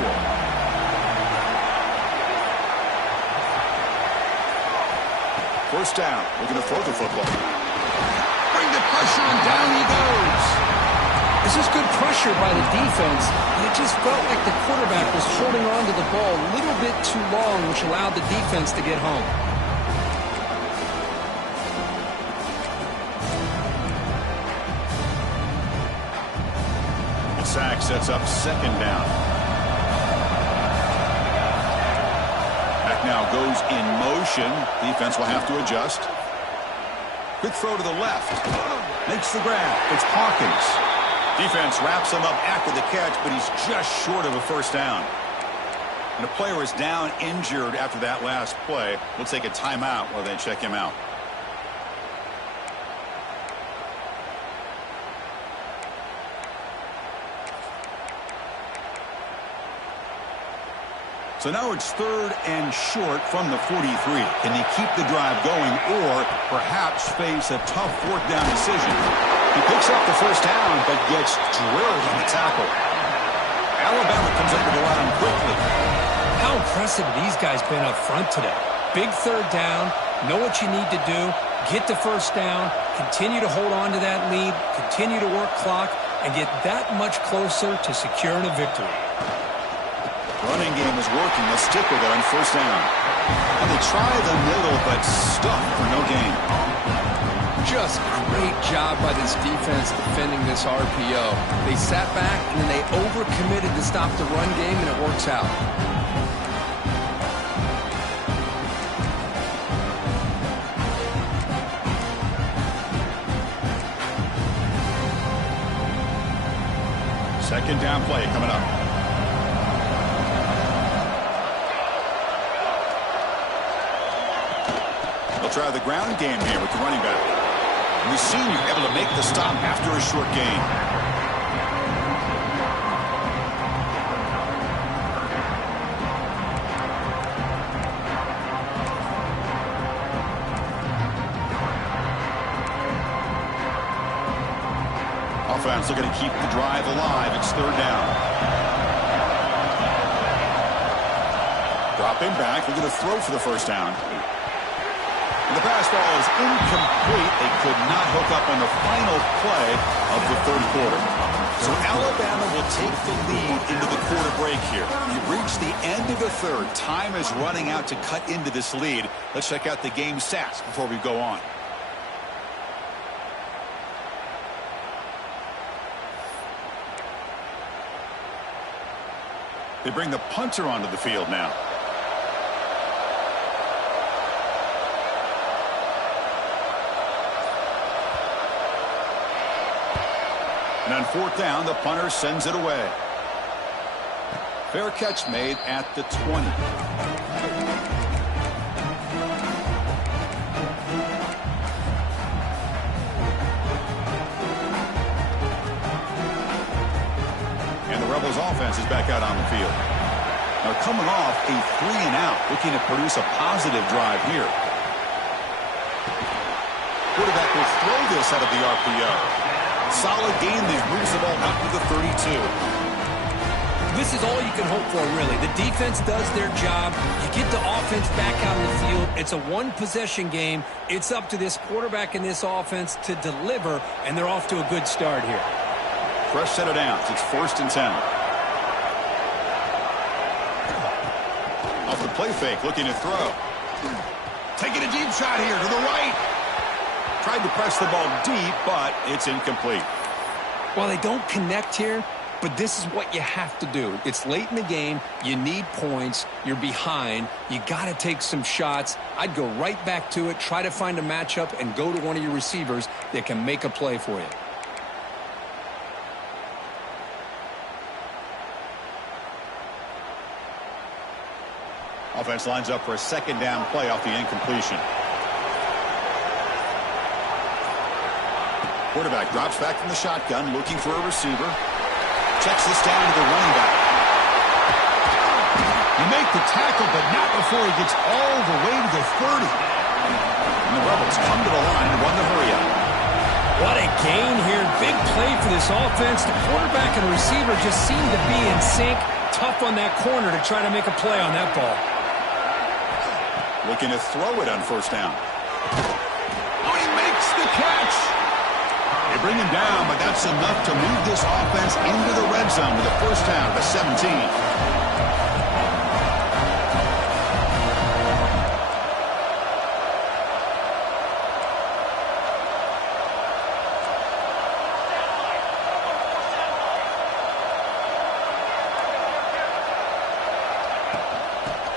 First down. Looking to throw the football. Bring the pressure, and down he goes. This is good pressure by the defense, and it just felt like the quarterback was holding on to the ball a little bit too long, which allowed the defense to get home. Secc sets up 2nd down. Back now goes in motion. Defense will have to adjust. Quick throw to the left. Makes the grab. It's Hawkins. Defense wraps him up after the catch, but he's just short of a first down. And the player is down injured after that last play. We'll take a timeout while they check him out. So now it's 3rd and short from the 43. Can they keep the drive going or perhaps face a tough 4th down decision? He picks up the first down but gets drilled on the tackle. Alabama comes up with the line quickly. How impressive have these guys been up front today? Big 3rd down, know what you need to do, get the first down, continue to hold on to that lead, continue to work clock, and get that much closer to securing a victory. Running game is working. They'll stick with it on first down. And they try the middle, but stuck for no gain. Just great job by this defense defending this RPO. They sat back, and then they overcommitted to stop the run game, and it works out. Second down play coming up. Try the ground game here with the running back. And the senior able to make the stop after a short gain. Offense looking to keep the drive alive. It's 3rd down. Dropping back, looking to throw for the first down. The pass ball is incomplete. They could not hook up on the final play of the 3rd quarter. So Alabama will take the lead into the quarter break here. We've reached the end of the 3rd. Time is running out to cut into this lead. Let's check out the game stats before we go on. They bring the punter onto the field now. And on 4th down, the punter sends it away. Fair catch made at the 20. And the Rebels offense is back out on the field. Now coming off a 3-and-out, looking to produce a positive drive here. Quarterback will throw this out of the RPO. Solid gain there. Moves the ball out to the 32. This is all you can hope for, really. The defense does their job. You get the offense back out on the field. It's a one-possession game. It's up to this quarterback and this offense to deliver, and they're off to a good start here. Fresh set of downs. It's 1st and 10. Off the play fake, looking to throw. Taking a deep shot here to the right. Tried to press the ball deep, but it's incomplete. Well, they don't connect here, but this is what you have to do. It's late in the game. You need points. You're behind. You got to take some shots. I'd go right back to it, try to find a matchup, and go to one of your receivers that can make a play for you. Offense lines up for a 2nd down play off the incompletion. Quarterback drops back from the shotgun, looking for a receiver. Checks this down to the running back. He make the tackle, but not before he gets all the way to the 30. And the Rebels come to the line and run the hurry-up. What a gain here. Big play for this offense. The quarterback and receiver just seem to be in sync. Tough on that corner to try to make a play on that ball. Looking to throw it on first down. Oh, he makes the catch. They bring him down, but that's enough to move this offense into the red zone with a first down to 17.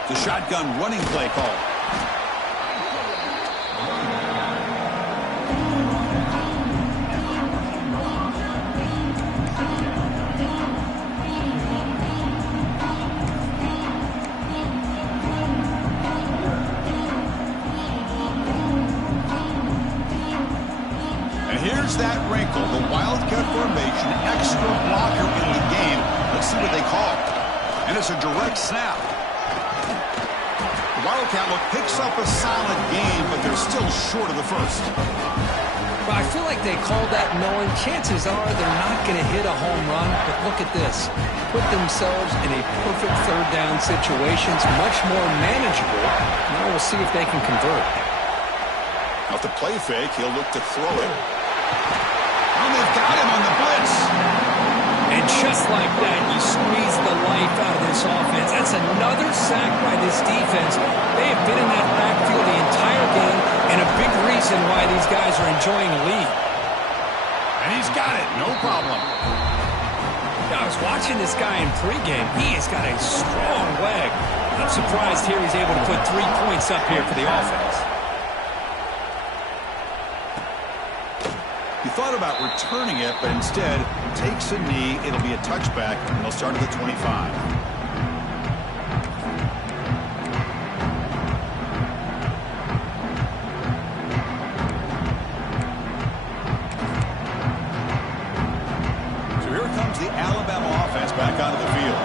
The shotgun running play call. And here's that wrinkle, the Wildcat formation, extra blocker in the game. Let's see what they call. And it's a direct snap. Wildcat look picks up a solid game, but they're still short of the first. Well, I feel like they called that knowing chances are they're not going to hit a home run, but look at this. Put themselves in a perfect third down situations, much more manageable. Now we'll see if they can convert. Off the play fake, he'll look to throw it. And they've got him on the blitz. And just like that, you squeeze the life out of this offense. That's another sack by this defense. They have been in that backfield the entire game, and a big reason why these guys are enjoying a lead. And he's got it, no problem. I was watching this guy in pregame. He has got a strong leg. I'm surprised here he's able to put 3 points up here for the offense. He thought about returning it, but instead takes a knee. It'll be a touchback, and they'll start at the 25. So here comes the Alabama offense back onto the field.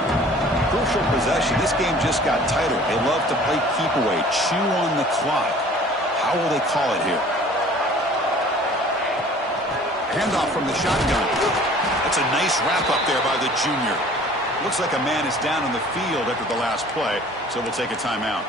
Crucial possession. This game just got tighter. They love to play keep away, chew on the clock. How will they call it here? Handoff from the shotgun. That's a nice wrap up there by the junior. Looks like a man is down on the field after the last play, so we'll take a timeout.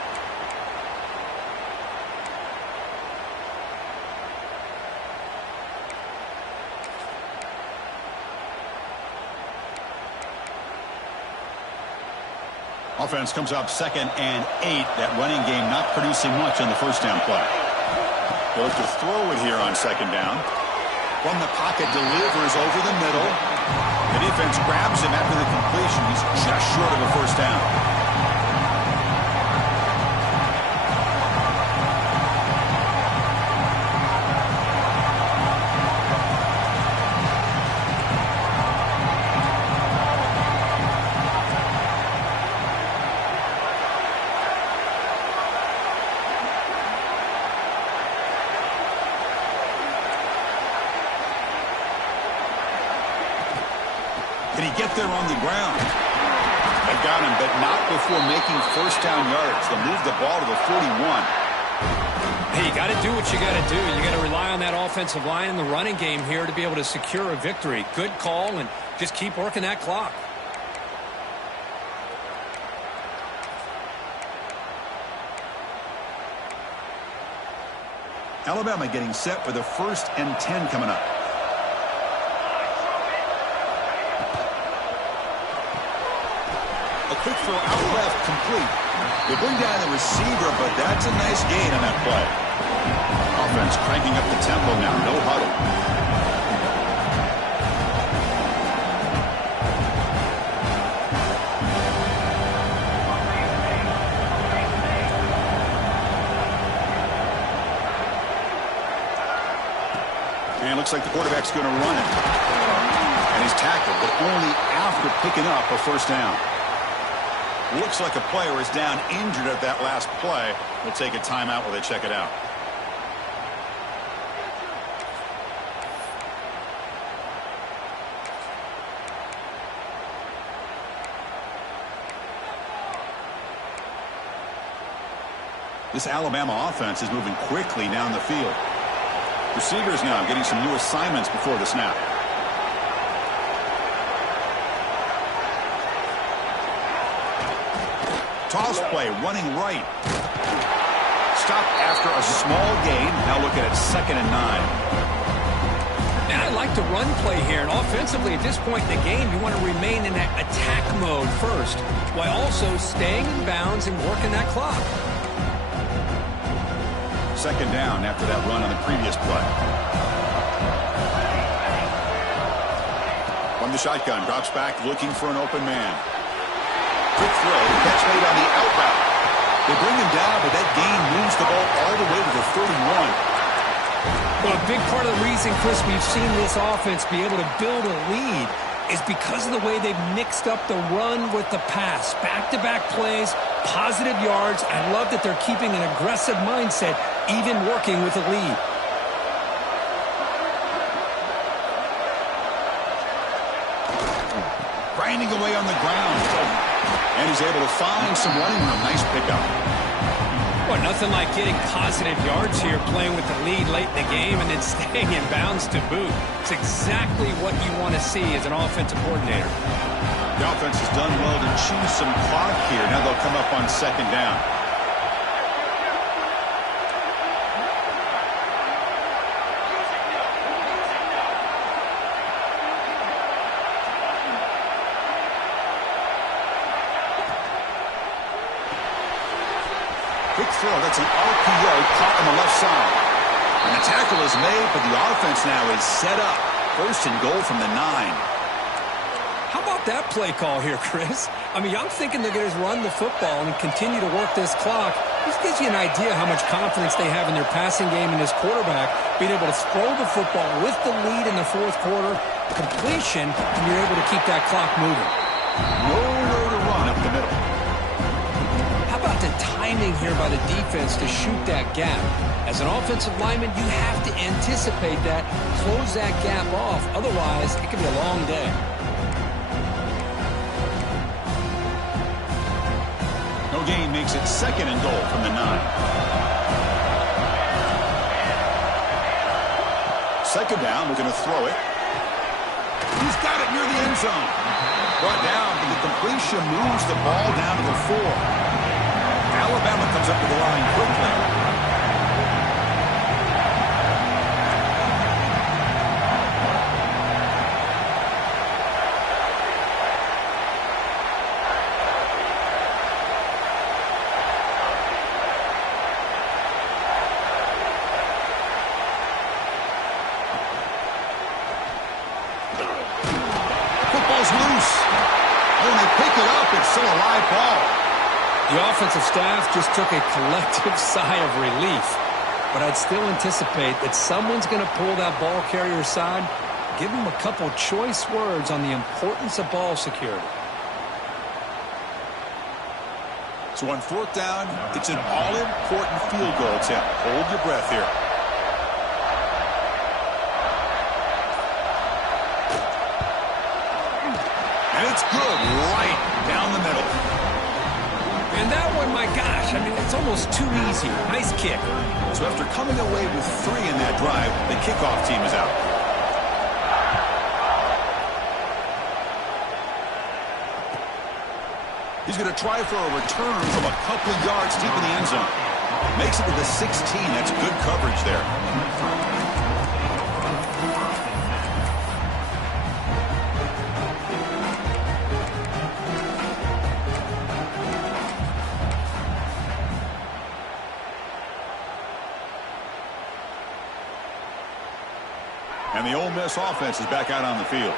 Offense comes up 2nd and 8. That running game not producing much on the first down play. They'll look to throw it here on 2nd down. From the pocket, delivers over the middle. The defense grabs him after the completion. He's just short of a first down. Can he get there on the ground? They got him, but not before making first down yards. They'll move the ball to the 41. Hey, you got to do what you got to do. You got to rely on that offensive line in the running game here to be able to secure a victory. Good call, and just keep working that clock. Alabama getting set for the 1st and 10 coming up. A quick throw out left, complete. They bring down the receiver, but that's a nice gain on that play. Offense cranking up the tempo now, no huddle. And it looks like the quarterback's going to run it. And he's tackled, but only after picking up a first down. Looks like a player is down injured at that last play. We'll take a timeout while they check it out. This Alabama offense is moving quickly down the field. Receivers now getting some new assignments before the snap. Toss play, running right. Stop after a small gain. Now look at it, 2nd and 9. And I like the run play here. And offensively, at this point in the game, you want to remain in that attack mode first, while also staying in bounds and working that clock. 2nd down after that run on the previous play. From the shotgun, drops back, looking for an open man. Quick throw, catch made on the out route. They bring him down, but that gain moves the ball all the way to the 31. Well, a big part of the reason, Chris, we've seen this offense be able to build a lead is because of the way they've mixed up the run with the pass. Back-to-back plays, positive yards. I love that they're keeping an aggressive mindset, even working with a lead. Grinding away on the ground. And he's able to find some running room. Nice pickup. Well, nothing like getting positive yards here, playing with the lead late in the game, and then staying in bounds to boot. It's exactly what you want to see as an offensive coordinator. The offense has done well to choose some clock here. Now they'll come up on second down. Quick throw. That's an RPO caught on the left side. And the tackle is made, but the offense now is set up. First and goal from the 9. How about that play call here, Chris? I mean, I'm thinking they're going to run the football and continue to work this clock. This gives you an idea how much confidence they have in their passing game and this quarterback being able to throw the football with the lead in the fourth quarter, completion, and you're able to keep that clock moving. Nowhere to run up the middle. How about the timing here by the defense to shoot that gap? As an offensive lineman, you have to anticipate that, close that gap off. Otherwise, it could be a long day. No gain makes it second and goal from the 9. Second down, we're going to throw it. He's got it near the end zone. Brought down, but the completion moves the ball down to the 4. Alabama comes up to the line quickly. Football's loose. When they pick it up, it's still a live ball. The offensive staff just took a collective sigh of relief. But I'd still anticipate that someone's going to pull that ball carrier aside, give him a couple choice words on the importance of ball security. So on fourth down, it's an all-important field goal attempt. Hold your breath here. And it's good, right down the middle. And that one, my gosh, I mean, it's almost too easy. Nice kick. So after coming away with 3 in that drive, the kickoff team is out. He's going to try for a return from a couple of yards deep in the end zone. Makes it to the 16. That's good coverage there. And the Ole Miss offense is back out on the field.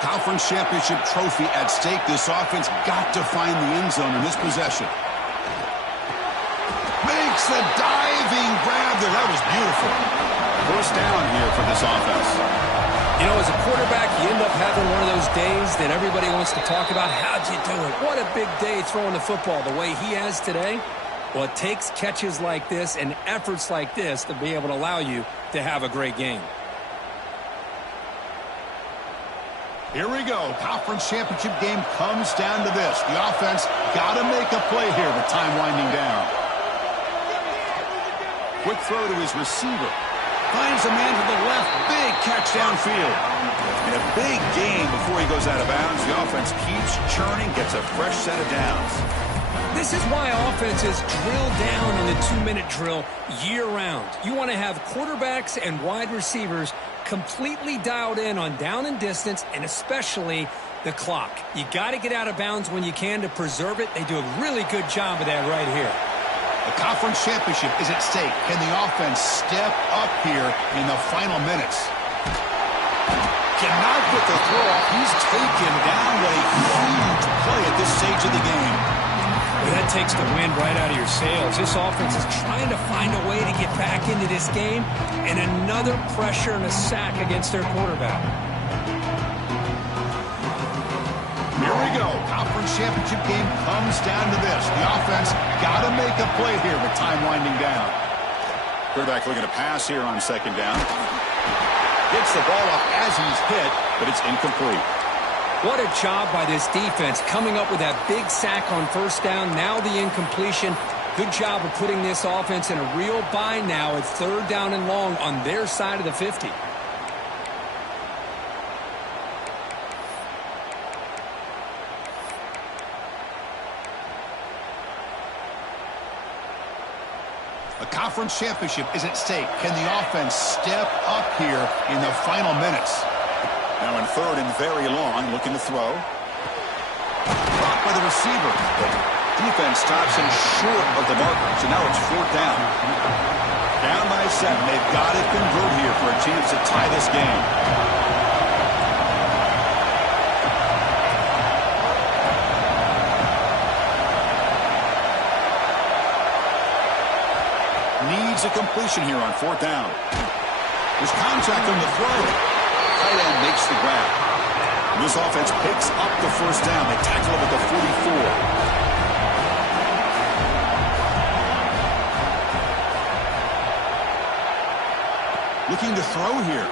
Conference championship trophy at stake. This offense got to find the end zone in this possession. Makes the diving grab there. That was beautiful. First down here for this offense. You know, as a quarterback, you end up having one of those days that everybody wants to talk about. How'd you do it? What a big day throwing the football the way he has today. Well, it takes catches like this and efforts like this to be able to allow you to have a great game. Here we go. Conference championship game comes down to this. The offense got to make a play here with time winding down. Quick throw to his receiver. Finds a man to the left. Big catch downfield. And a big gain before he goes out of bounds. The offense keeps churning, gets a fresh set of downs. This is why offenses drill down on the 2-minute drill year-round. You want to have quarterbacks and wide receivers completely dialed in on down and distance, and especially the clock. You got to get out of bounds when you can to preserve it. They do a really good job of that right here. The conference championship is at stake. Can the offense step up here in the final minutes? Cannot get the throw off. He's taken down with a huge play at this stage of the game. Well, that takes the wind right out of your sails. This offense is trying to find a way to get back into this game, and another pressure and a sack against their quarterback. Here we go. Conference championship game comes down to this. The offense got to make a play here with time winding down. Quarterback looking to pass here on second down. Gets the ball off as he's hit, but it's incomplete. What a job by this defense coming up with that big sack on first down. Now the incompletion. Good job of putting this offense in a real bind now. It's 3rd down and long on their side of the 50. A conference championship is at stake. Can the offense step up here in the final minutes? Now in 3rd and very long, looking to throw. Blocked by the receiver. Defense stops him short of the marker, so now it's 4th down. Down by 7. They've got to convert here for a chance to tie this game. Needs a completion here on 4th down. There's contact on the throw. Tight end makes the grab. This offense picks up the 1st down. They tackle him at the 44. Looking to throw here.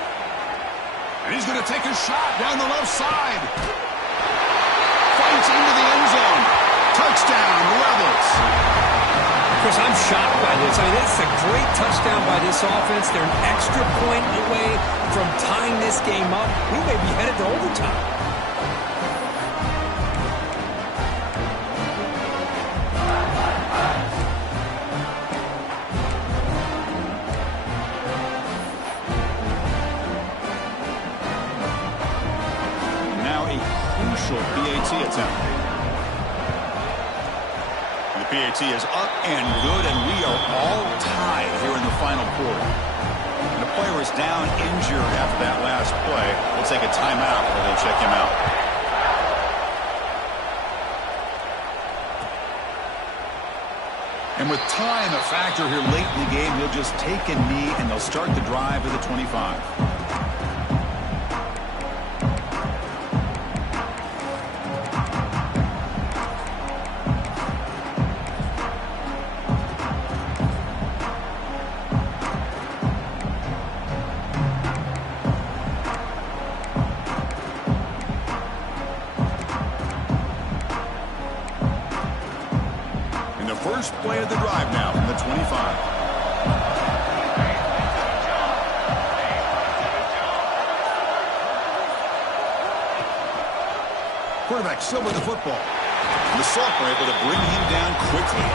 And he's going to take a shot down the left side. Fights into the end zone. Touchdown, Rebels. Chris, I'm shocked by this. I mean, it's a great touchdown by this offense. They're an extra point away from tying this game up. We may be headed to overtime. PAT attempt. And the PAT is up and good, and we are all tied here in the final quarter. And the player is down injured after that last play. We'll take a timeout while they check him out. And with time a factor here late in the game, he'll just take a knee, and they'll start the drive at the 25. First play of the drive now from the 25. Quarterback still with the football. The Secc were able to bring him down quickly.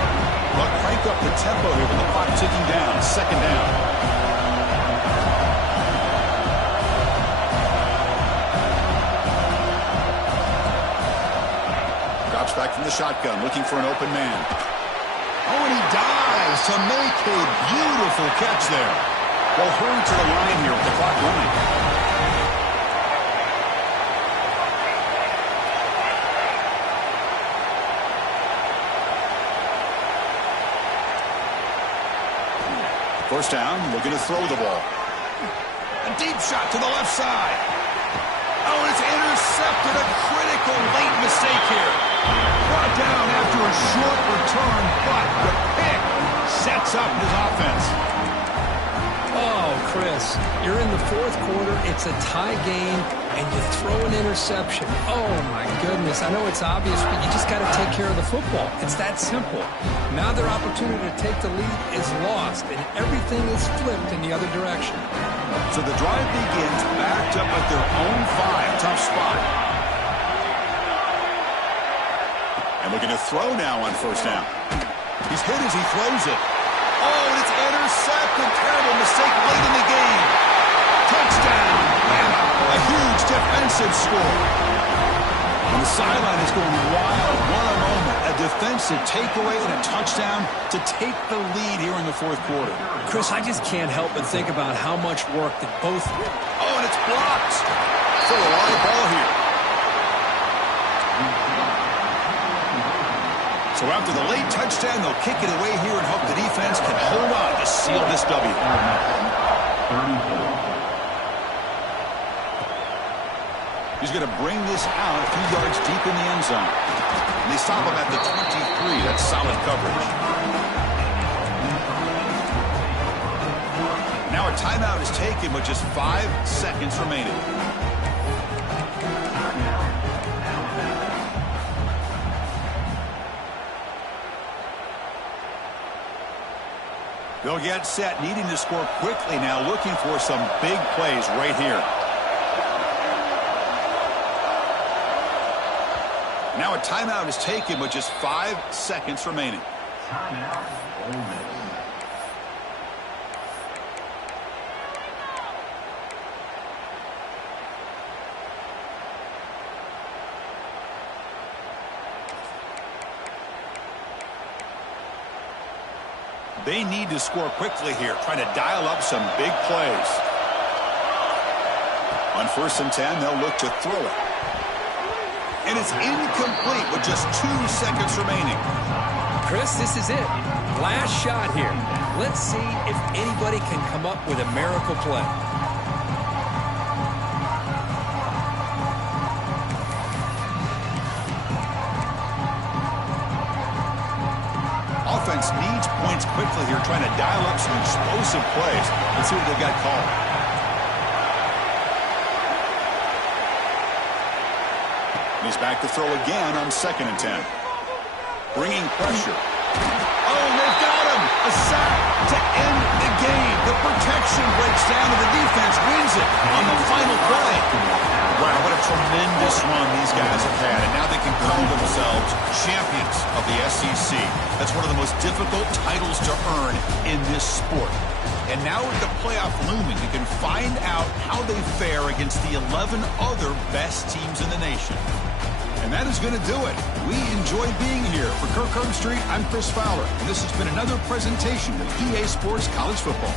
But crank up the tempo here with the clock ticking down. 2nd down. Drops back from the shotgun, looking for an open man. Oh, and he dives to make a beautiful catch there. They'll hurry to the line here with the clock running. First down, looking to throw the ball. A deep shot to the left side. Oh, and it's intercepted. A critical late mistake here. Brought down after a short return, but the pick sets up his offense. Oh, Chris, you're in the 4th quarter. It's a tie game, and you throw an interception. Oh, my goodness. I know it's obvious, but you just got to take care of the football. It's that simple. Now their opportunity to take the lead is lost, and everything is flipped in the other direction. So the drive begins backed up at their own 5. Tough spot. And looking to throw now on 1st down. He's hit as he throws it. Oh, and it's intercepted. Terrible mistake late in the game. Touchdown. And a huge defensive score. And the sideline is going wild. What a moment. A defensive takeaway and a touchdown to take the lead here in the 4th quarter. Chris, I just can't help but think about how much work that both... Oh, and it's blocked. Still a live ball here. So after the late touchdown, they'll kick it away here and hope the defense can hold on to seal this W. He's going to bring this out a few yards deep in the end zone. And they stop him at the 23. That's solid coverage. Now a timeout is taken with just 5 seconds remaining. They'll get set, needing to score quickly now, looking for some big plays right here. Now a timeout is taken with just 5 seconds remaining. They need to score quickly here, trying to dial up some big plays. On 1st and 10, they'll look to throw it. And it's incomplete with just 2 seconds remaining. Chris, this is it. Last shot here. Let's see if anybody can come up with a miracle play. Offense needs points quickly here, trying to dial up some explosive plays. Let's see what they've got called. He's back to throw again on 2nd and 10. Bringing pressure. Oh, they've got him! A sack to end the game. The protection breaks down and the defense wins it on the final play. Wow, what a tremendous run these guys have had. And now they can call themselves champions of the SEC. That's one of the most difficult titles to earn in this sport. And now with the playoff looming, you can find out how they fare against the 11 other best teams in the nation. And that is going to do it. We enjoy being here. For Kirk Herbstreit, I'm Chris Fowler. And this has been another presentation of EA Sports College Football.